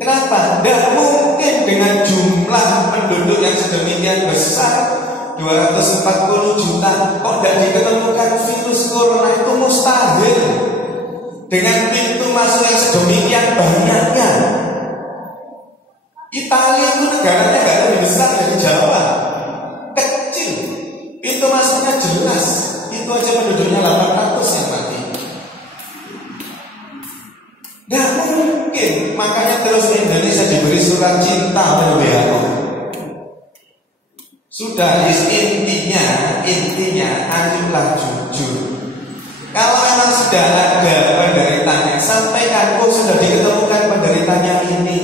Kenapa? Tidak mungkin dengan jumlah penduduk yang sedemikian besar, 240 juta, kok tidak diketemukan virus corona, itu mustahil. Dengan pintu masuk yang sedemikian banyaknya, Italia itu negaranya nggak lebih besar dari Jawa, kecil, pintu masuknya jelas, itu aja penduduknya 800 yang mati. Nggak mungkin, makanya terus Indonesia diberi surat cinta oleh WHO. Sudah, intinya, ayolah jujur. Kalau memang sudah ada penderitanya, sampaikan, sudah diketemukan penderitanya ini.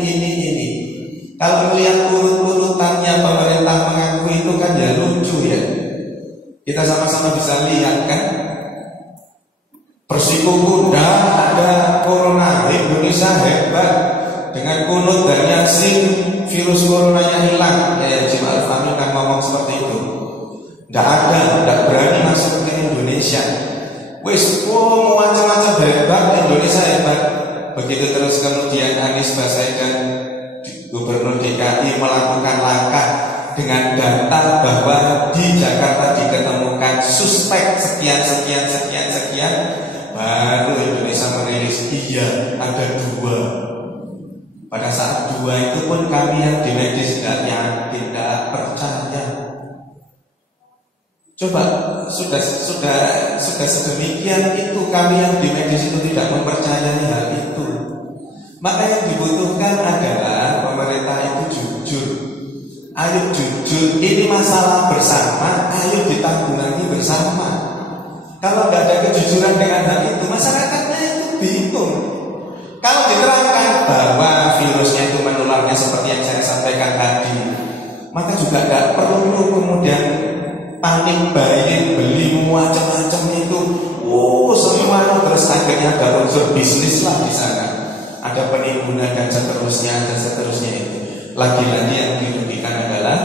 Kalau melihat urut-urutannya pemerintah mengakui itu kan ya lucu ya. Kita sama-sama bisa lihat kan. Persikuku ada corona, Indonesia hebat. Dengan kunut dan yasin virus coronanya hilang. Ya Jemaah Al-Fahmi kan ngomong seperti itu. Tidak berani masuk ke Indonesia. Macam-macam hebat, Indonesia hebat. Begitu terus kemudian Anies Baswedan, Gubernur DKI, melakukan langkah dengan data bahwa di Jakarta diketemukan suspek sekian, baru Indonesia merilis iya ada 2. Pada saat 2 itu pun kami yang di medis tidak percaya. Coba sudah sedemikian itu kami yang di medis itu tidak mempercayai hal itu. Maka yang dibutuhkan adalah pemerintah itu jujur. Ayo jujur, ini masalah bersama, ayo ditanggulangi bersama. Kalau tidak ada kejujuran dengan hal itu, masyarakatnya itu bingung. Kalau diterangkan bahwa virusnya itu menularnya seperti yang saya sampaikan tadi, maka juga tidak perlu kemudian panik buying, beli macam-macam itu. Semua terus akhirnya ada unsur bisnis lah di sana. Ada penimbunan dan seterusnya itu. Lagi-lagi yang dirugikan adalah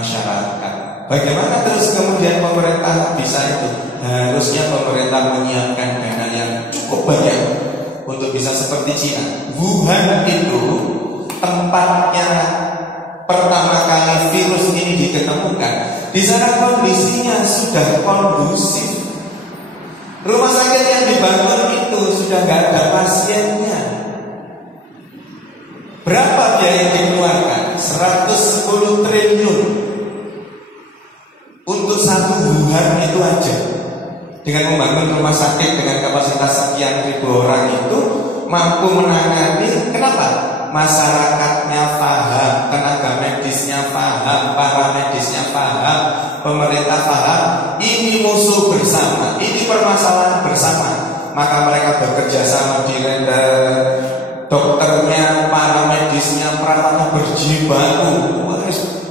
masyarakat. Bagaimana terus kemudian pemerintah bisa itu? Harusnya pemerintah menyiapkan dana yang cukup banyak untuk bisa seperti Cina. Wuhan itu tempatnya pertama kali virus ini diketemukan. Di sana kondisinya sudah kondusif. Rumah sakit yang dibangun itu sudah nggak ada pasiennya. Berapa biaya yang dikeluarkan? 110 triliun untuk satu Wuhan itu aja. Dengan membangun rumah sakit dengan kapasitas sekian ribu orang itu mampu menangani. Kenapa? Masyarakatnya paham, tenaga medisnya paham, paramedisnya paham, pemerintah paham. Ini musuh bersama, ini permasalahan bersama. Maka mereka bekerja sama di dokternya, paramedisnya, perawatnya berjibaku,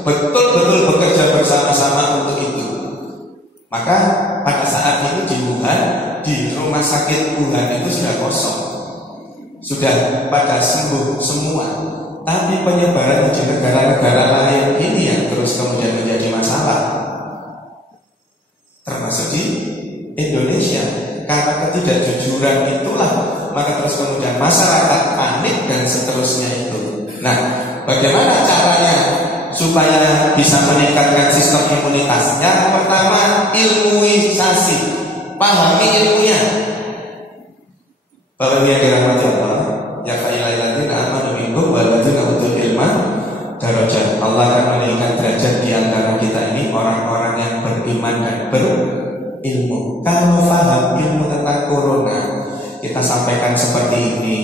betul-betul bekerja bersama-sama untuk itu. Maka pada saat itu di Wuhan, di rumah sakit Wuhan itu sudah kosong, sudah pada sembuh semua. Tapi penyebaran di negara-negara lain ini yang terus kemudian menjadi masalah, termasuk di Indonesia. Karena ketidakjujuran itulah, maka terus kemudian masyarakat panik dan seterusnya itu. Nah, bagaimana caranya supaya bisa meningkatkan sistem imunitas? Yang pertama, ilmuisasi, pahami ilmunya. Bapak yang dirahmati Allah, ya fa'ilailadzina amanu minkum walladzina utul ilma darajat. Allah akan meningkatkan derajat di antara kita ini orang-orang yang beriman dan berilmu. Kalau paham ilmu tentang corona, kita sampaikan seperti ini,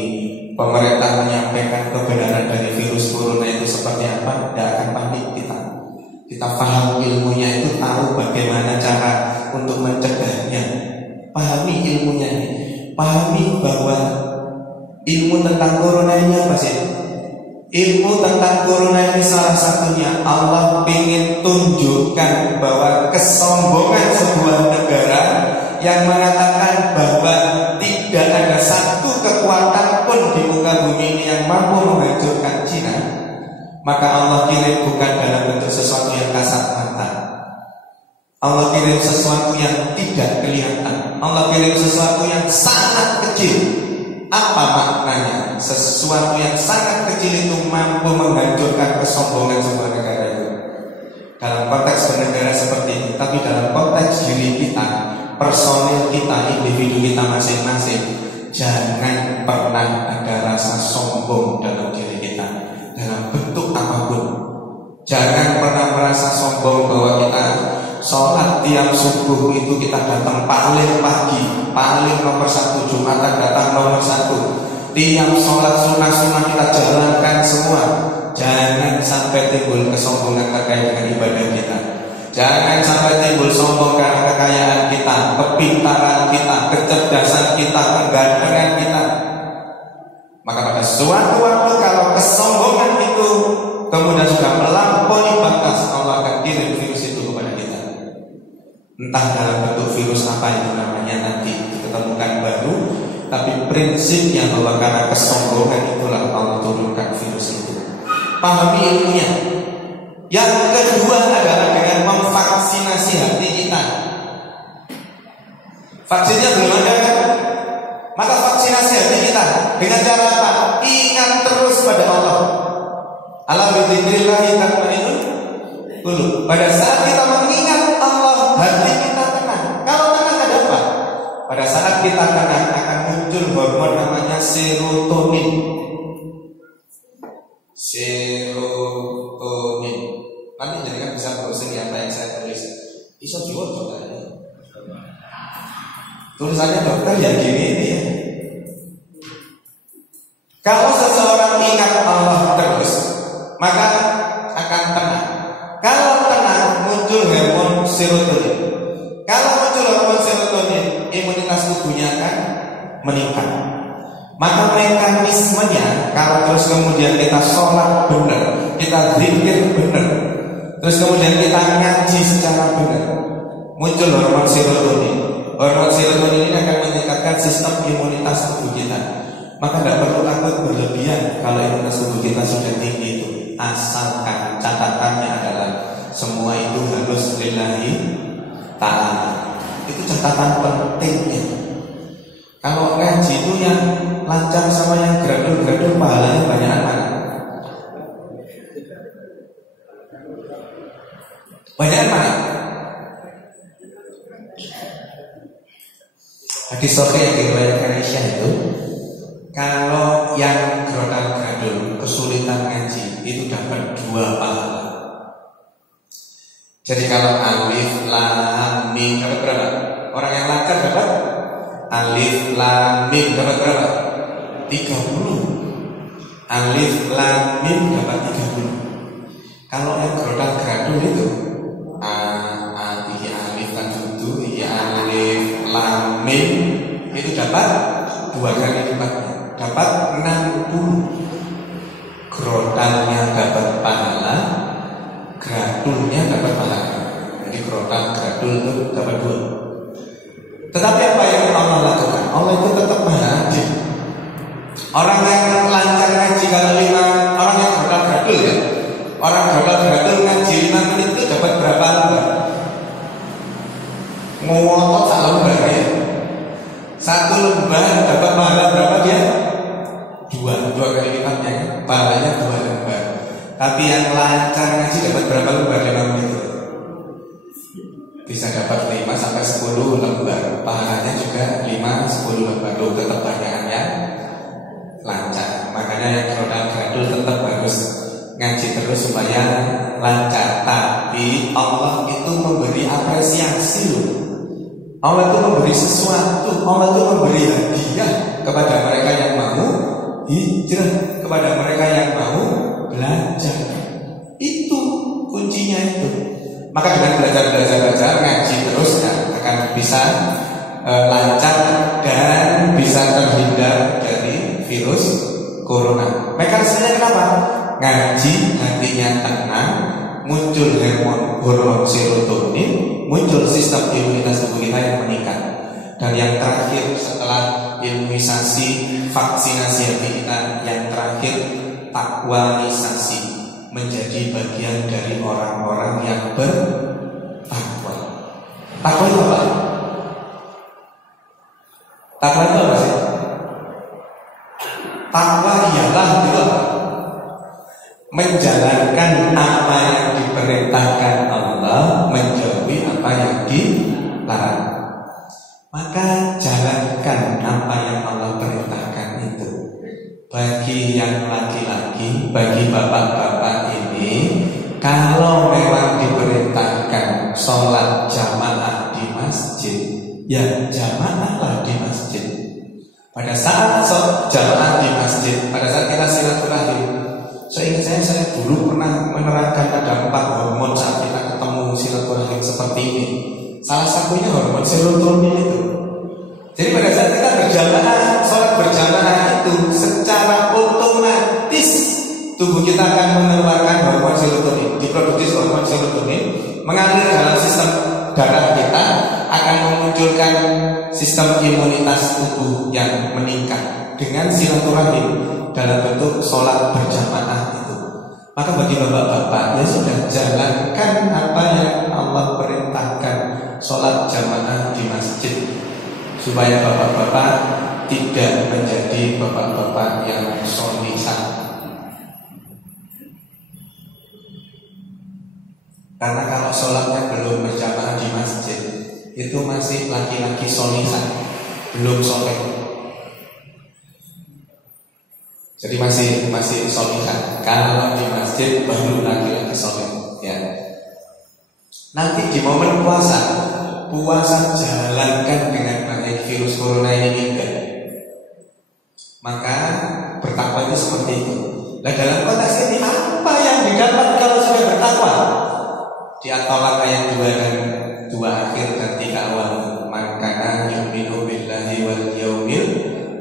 pemerintah menyampaikan kebenaran dari virus corona itu seperti apa, tidak akan panik kita. Kita paham ilmunya itu, tahu bagaimana cara untuk mencegahnya. Pahami ilmunya ini. Pahami bahwa ilmu tentang corona ini apa sih? Ilmu tentang corona ini salah satunya Allah ingin tunjukkan bahwa kesombongan sebuah negara yang mengatakan bahwa tidak ada satu kekuatan pun di muka bumi ini yang mampu menghancurkan Cina, maka Allah kirim bukan dalam bentuk sesuatu yang kasat mata. Allah kirim sesuatu yang tidak kelihatan. Allah kirim sesuatu yang sangat kecil. Apa maknanya? Sesuatu yang sangat kecil itu mampu menghancurkan kesombongan sebuah negara itu. Dalam konteks bernegara seperti ini, tapi dalam konteks diri kita, personil kita, individu kita masing-masing, jangan pernah ada rasa sombong dalam diri kita dalam bentuk apapun. Jangan pernah merasa sombong bahwa kita sholat tiap subuh itu kita datang paling pagi, paling nomor satu, Jumatan datang nomor satu. Tiap sholat sunnah-sunnah kita jalankan semua. Jangan sampai timbul kesombongan terkait dengan ibadah kita. Jangan sampai timbul sombong karena kekayaan kita, kepintaran kita, kecerdasan kita, kegantengan kita. Maka pada suatu waktu kalau kesombongan itu kemudian sudah melampaui batas, Allah akan kirim virus itu kepada kita. Entah dalam bentuk virus apa itu namanya nanti diketemukan baru, tapi prinsipnya bahwa karena kesombongan itulah Allah turunkan virus itu. Pahami ilmunya. Yang kedua adalah dengan memvaksinasi hati kita. Vaksinnya belum ada kan? Maka vaksinasi hati kita dengan cara apa? Ingat terus pada Allah. Ala bidzikrillahi tatma'innul qulub. Pada saat kita mengingat Allah, hati kita tenang. Kalau tenang ada apa? Pada saat kita tenang akan muncul hormon namanya serotonin. Serotonin. Nanti jadi kan bisa browsing apa yang saya tulis. Bisa dibuat juga ya. Tulisannya dokter ya gini ini ya. Kalau seseorang ingat Allah terus, maka akan tenang. Kalau tenang muncul hormon serotonin. Kalau muncul hormon serotonin, imunitas tubuhnya akan meningkat. Maka mekanismenya, kalau terus kemudian kita sholat benar, kita zikir benar, terus kemudian kita ngaji secara benar, muncul hormon serotonin. Hormon serotonin ini akan meningkatkan sistem imunitas tubuh kita. Maka tidak perlu takut berlebihan kalau imunitas tubuh kita sudah tinggi itu. Asalkan catatannya adalah semua itu harus lillahi ta'ala. Itu catatan pentingnya. Kalau ngaji itu yang lancar sama yang gradul-gradul pahalanya banyakan mana? Banyakan mana? Hadis sahih yang diriwayatkan Aisyah itu, kalau yang gradul kesulitan ngaji itu dapat 2 pahala. Jadi kalau alif lam mim dapat berapa? Orang yang lancar dapat alif lam mim dapat berapa? 30. Alif lam mim dapat 30. Kalau yang gradul itu alif kan itu alif lam mim itu dapat 2 kali lipatnya, dapat 60. Grodalnya dapat pahala, gradulnya dapat pahala. Jadi grodal gradul itu dapat 2. Tetapi apa yang Allah lakukan? Allah itu tetap adil. Orang yang lancar ngaji kalau 5, orang yang grodal gradul ya, orang grodal gradul ngaji 5 menit itu dapat berapa lembar? Ngotot 1 lembar ya. 1 lembar dapat pahala berapa dia? 2 kali lipatnya kan? Pahalanya 2 lembar. Tapi yang lancar ngaji dapat berapa lembar 5 menit itu? Bisa dapat 5 sampai 10 lembar. Pahalanya juga 5-10 lembar. Loh, tetap banyak yang lancar. Makanya yang gradul tetap harus ngaji terus supaya lancar. Tapi Allah itu memberi apresiasi loh. Allah itu memberi sesuatu. Allah itu memberi hadiah kepada mereka yang mau hijrah, kepada mereka yang mau belajar. Itu kuncinya itu. Maka dengan belajar ngaji terus akan bisa lancar dan bisa terhindar dari virus corona. Mekanismenya kenapa? Ngaji hatinya tenang, muncul hormon serotonin, muncul sistem imunitas tubuh kita yang meningkat. Dan yang terakhir setelah imunisasi, vaksinasi hati kita, yang terakhir takwanisasi, menjadi bagian dari orang-orang yang bertakwa. Takwa itu apa? Takwa itu apa sih? Takwa ialah itu apa? Menjalankan apa yang diperintahkan Allah, menjauhi apa yang dilarang. Maka jalankan apa yang Allah perintahkan itu. Bagi yang laki-laki, bagi bapak-bapak ini, kalau memang diperintahkan sholat jamaah di masjid, ya jamaahlah di masjid. Pada saat jamaah di masjid, pada saat kita silaturahim, seingat saya dulu pernah menerangkan ada 4 hormon saat kita ketemu silaturahim seperti ini. Salah satunya hormon serotonin itu. Jadi pada saat kita berjamaah, sholat berjamaah itu secara otomatis tubuh kita akan mengeluarkan hormon serotonin, diproduksi hormon serotonin, mengalir dalam sistem darah kita, akan memunculkan sistem imunitas tubuh yang meningkat dengan silaturahim dalam bentuk sholat berjamaah itu. Maka bagi bapak-bapak, ya sudah, jalankan apa yang Allah perintahkan, sholat jamaah di masjid, supaya bapak-bapak tidak menjadi bapak-bapak yang solisan. Karena kalau sholatnya belum berjamaah di masjid, itu masih laki-laki solisan, belum soleh. Jadi masih solihan. Kalau di masjid baru laki-laki soleh. Ya. Nanti di momen puasa jalankan dengan baik virus corona ini enggak. Maka bertakwa itu seperti itu. Nah dalam konteks ini apa yang didapat kalau sudah bertakwa? Di At-Tolak ayat 2 dan 2 akhir dan 3 awal. Man kana yu'minu billahi wal yaumil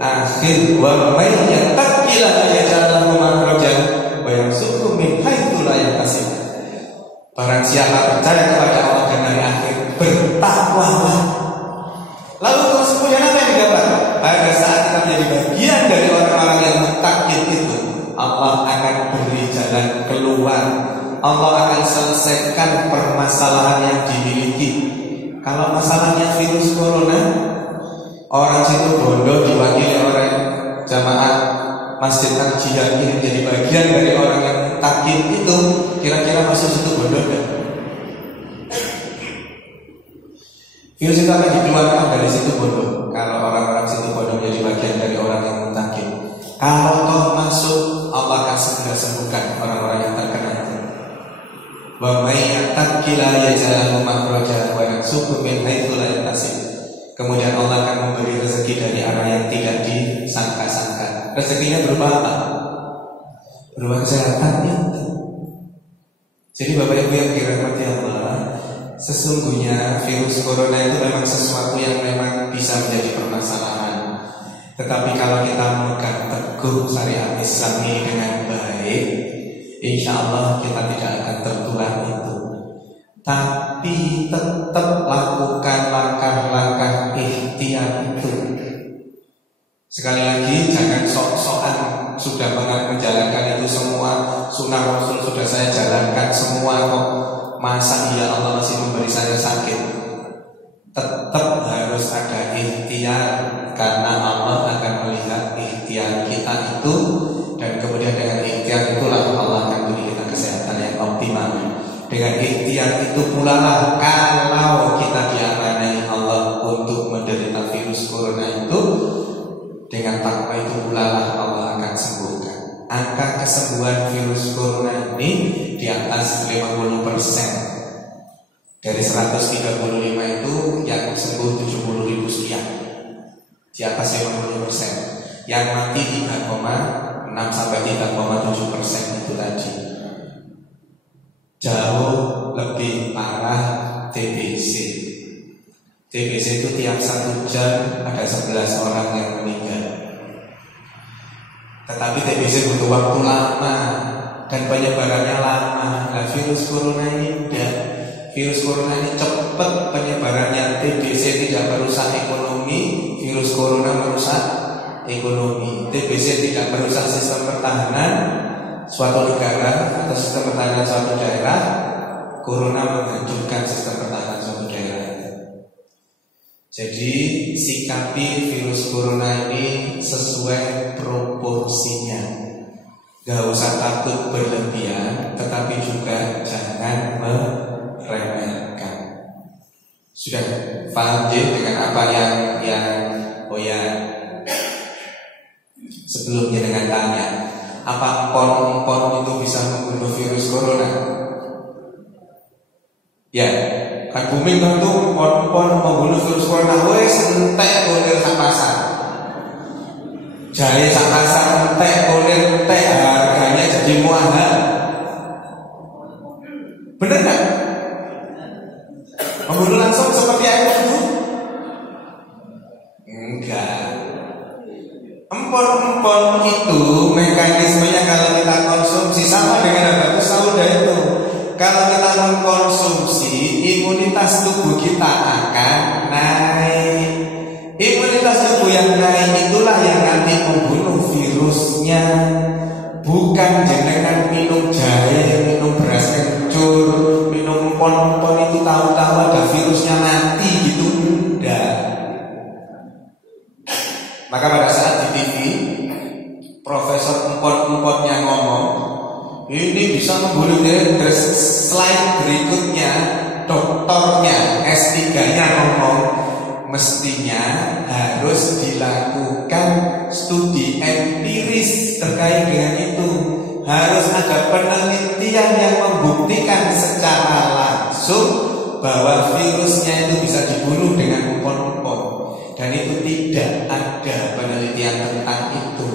akhir wa may yattaqillaha yaj'al lahu makhrajan wa yarzuqhu min haitsu la yahtasib. Barang siapa percaya kepada Allah dan hari akhir, bertakwalah. Lalu terus kemudian apa yang didapat? Pada saat kita menjadi bagian dari orang-orang yang mutakin itu, Allah akan beri jalan keluar. Allah akan selesaikan permasalahan yang dimiliki. Kalau masalahnya virus corona, orang situ bondo diwakili oleh jamaah Masjid Al-Jihad ini jadi bagian dari orang yang takut itu, kira-kira masuk situ bondo enggak? Virus itu akan dikeluarkan dari situ bondo. Kalau orang-orang situ bondo menjadi bagian dari orang yang takut. Kalau toh masuk, Allah akan segera sembuhkan orang-orang yang terkena itu. Wa may yattaqilla yaj'al lahu makhraja wa yarzuqhu min haitsu la yahtasib. Kemudian Allah akan memberi rezeki dari arah yang tidak disangka-sangka. Rezekinya berupa apa? Berupa kesehatan itu. Jadi Bapak Ibu yang dirahmati Allah, sesungguhnya virus corona itu memang sesuatu yang memang bisa menjadi permasalahan. Tetapi kalau kita memegang teguh syariat Islam ini dengan baik, insya Allah kita tidak akan tertular itu. Tapi tetap lakukan langkah-langkah ikhtiar itu. Sekali lagi, jangan sok-sokan sudah menjalankan itu semua. Sunnah Rasul sudah saya jalankan semua kok. Masa iya Allah masih memberi saya sakit? Tetap harus ada ikhtiar, karena Allah akan melihat ikhtiar kita itu. Dan kemudian dengan ikhtiar itulah Allah akan beri kita kesehatan yang optimal. Dengan ikhtiar itu pula lah, kalau kita diamanai Allah untuk menderita virus corona itu, dengan takwa itu pula lah Allah akan sembuhkan. Angka kesembuhan virus corona ini di atas 50%. Dari 135 itu yang sembuh 70.000 sekian, di atas 50%. Yang mati 3,6 sampai 3,7% itu tadi. Jauh lebih parah TBC. TBC itu tiap 1 jam ada 11 orang yang meninggal. Tetapi TBC butuh waktu lama dan penyebarannya lama. Nah, virus corona ini tidak. Virus corona ini cepat penyebarannya. TBC tidak merusak ekonomi, virus corona merusak ekonomi. TBC tidak merusak sistem pertahanan suatu negara atau sistem pertahanan suatu daerah. Corona menghancurkan sistem pertahanan suatu daerah. Jadi sikapi virus corona ini sesuai proporsinya. Gak usah takut berlebihan, tetapi juga jangan meremehkan. Sudah paham dengan apa yang oh ya, sebelumnya dengan tanya, apa empon itu bisa membunuh virus corona? Ya, kan booming kan tuh empon membunuh virus corona. Wes entek bolir sak pasar. Jahe sak pasar entek bolir entek, harganya jadi mahal. Bener kan? Membunuh langsung seperti air itu? Enggak. Empon itu mekanismenya kalau kita konsumsi sama dengan obat sauda itu. Kalau kita mengkonsumsi, imunitas tubuh kita akan naik. Imunitas tubuh yang naik itulah yang nanti membunuh virusnya. Bukan jenengan minum jahe, minum beras kencur, minum empon itu tahu-tahu ada virusnya mati gitu. Enggak. Maka pada saat di TV, Profesor empon-emponnya ngomong, ini bisa membunuh dia. Terus slide berikutnya dokternya S3-nya ngomong, mestinya harus dilakukan studi empiris terkait dengan itu. Harus ada penelitian yang membuktikan secara langsung bahwa virusnya itu bisa dibunuh dengan empon-empon. Dan itu tidak ada penelitian tentang itu.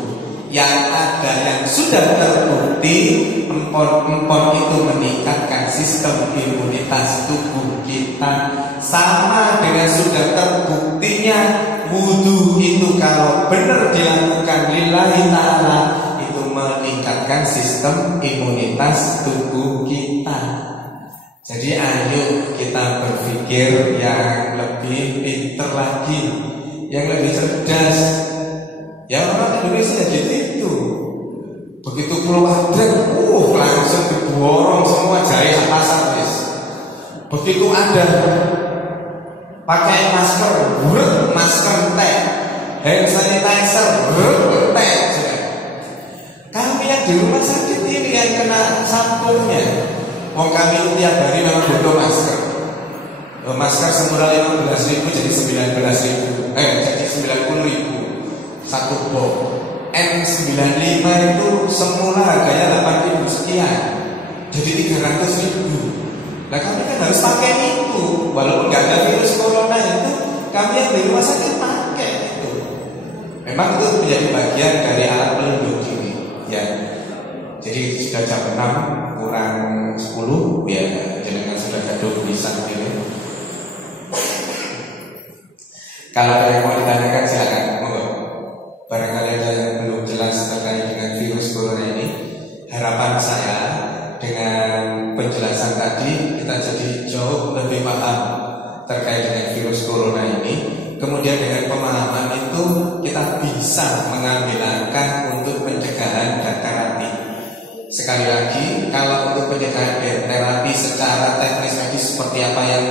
Yang ada yang sudah terbukti, empon-empon itu meningkatkan sistem imunitas tubuh kita. Sama dengan sudah terbuktinya wudu itu kalau benar dilakukan lillahi ta'ala, itu meningkatkan sistem imunitas tubuh kita. Jadi ayo kita berpikir yang lebih pintar lagi, yang lebih cerdas. Ya orang Indonesia gitu itu. Begitu keluar langsung diborong semua jari pasar wis. Begitu ada pakai masker, masker teh, hand sanitizer, teh. Kami yang di rumah sakit ini yang kena sampulnya. Wong kami tiap hari memang butuh masker. Masker semurah 15.000 jadi 19.000, jadi 90.000 satu box. N95 itu semula harganya 8.000 sekian, jadi 300.000. Nah kami kan harus pakai itu, walaupun nggak ada virus corona itu, kami yang di rumah sakit pakai itu. Memang itu menjadi bagian dari alat pelindung diri, ya. Jadi sudah jam 6 kurang 10, ya, jenengan sudah gaduh bisa ini. Kalau ada yang mau ditanyakan silakan, monggo. Barangkali ada yang belum jelas terkait dengan virus corona ini. Harapan saya dengan penjelasan tadi kita jadi jauh lebih paham terkait dengan virus corona ini. Kemudian dengan pemahaman itu kita bisa mengambil langkah untuk pencegahan dan terapi. Sekali lagi, kalau untuk pencegahan dan terapi secara teknis tadi seperti apa yang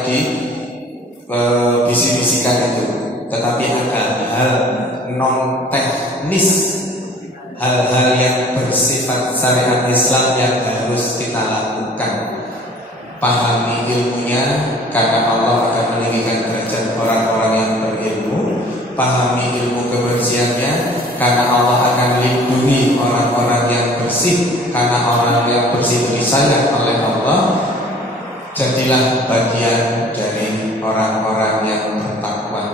bisi-bisikan itu, tetapi ada hal non teknis, hal-hal yang bersifat syariat Islam yang harus kita lakukan. Pahami ilmunya, karena Allah akan meninggikan derajat orang-orang yang berilmu. Pahami ilmu kebersihannya, karena Allah akan melindungi orang-orang yang bersih, karena orang yang bersih itu disayang oleh Allah. Jadilah bagian dari orang-orang yang bertakwa.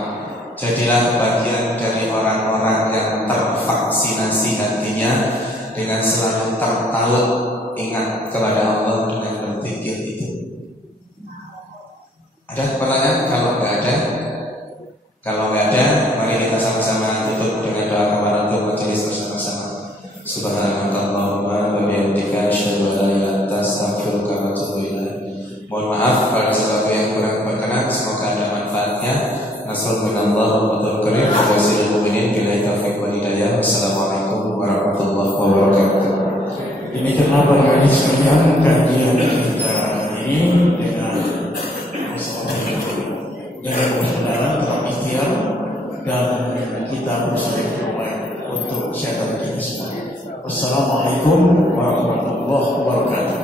Jadilah bagian dari orang-orang yang tervaksinasi hatinya dengan selalu tertaut ingat kepada Allah dengan berpikir itu. Ada pertanyaan? Kalau nggak ada, mari kita sama-sama tutup dengan doa kafaratul majelis bersama-sama. Subhanallahumma wa bihamdika asyhadu an la ilaha illa anta astaghfiruka wa atubu ilaik. Mohon maaf kalau ada sesuatu yang kurang berkenan, semoga ada manfaatnya. Nasrullah wa karim wa wasilul mu'minin billahi taufiq wal hidayah. Wassalamualaikum warahmatullahi wabarakatuh. Demikianlah para hadirin sekalian kajian kita ini dengan saudara dalam ikhtiar dan kita berusaha terbaik untuk kesehatan kita semua. Wassalamualaikum warahmatullahi wabarakatuh.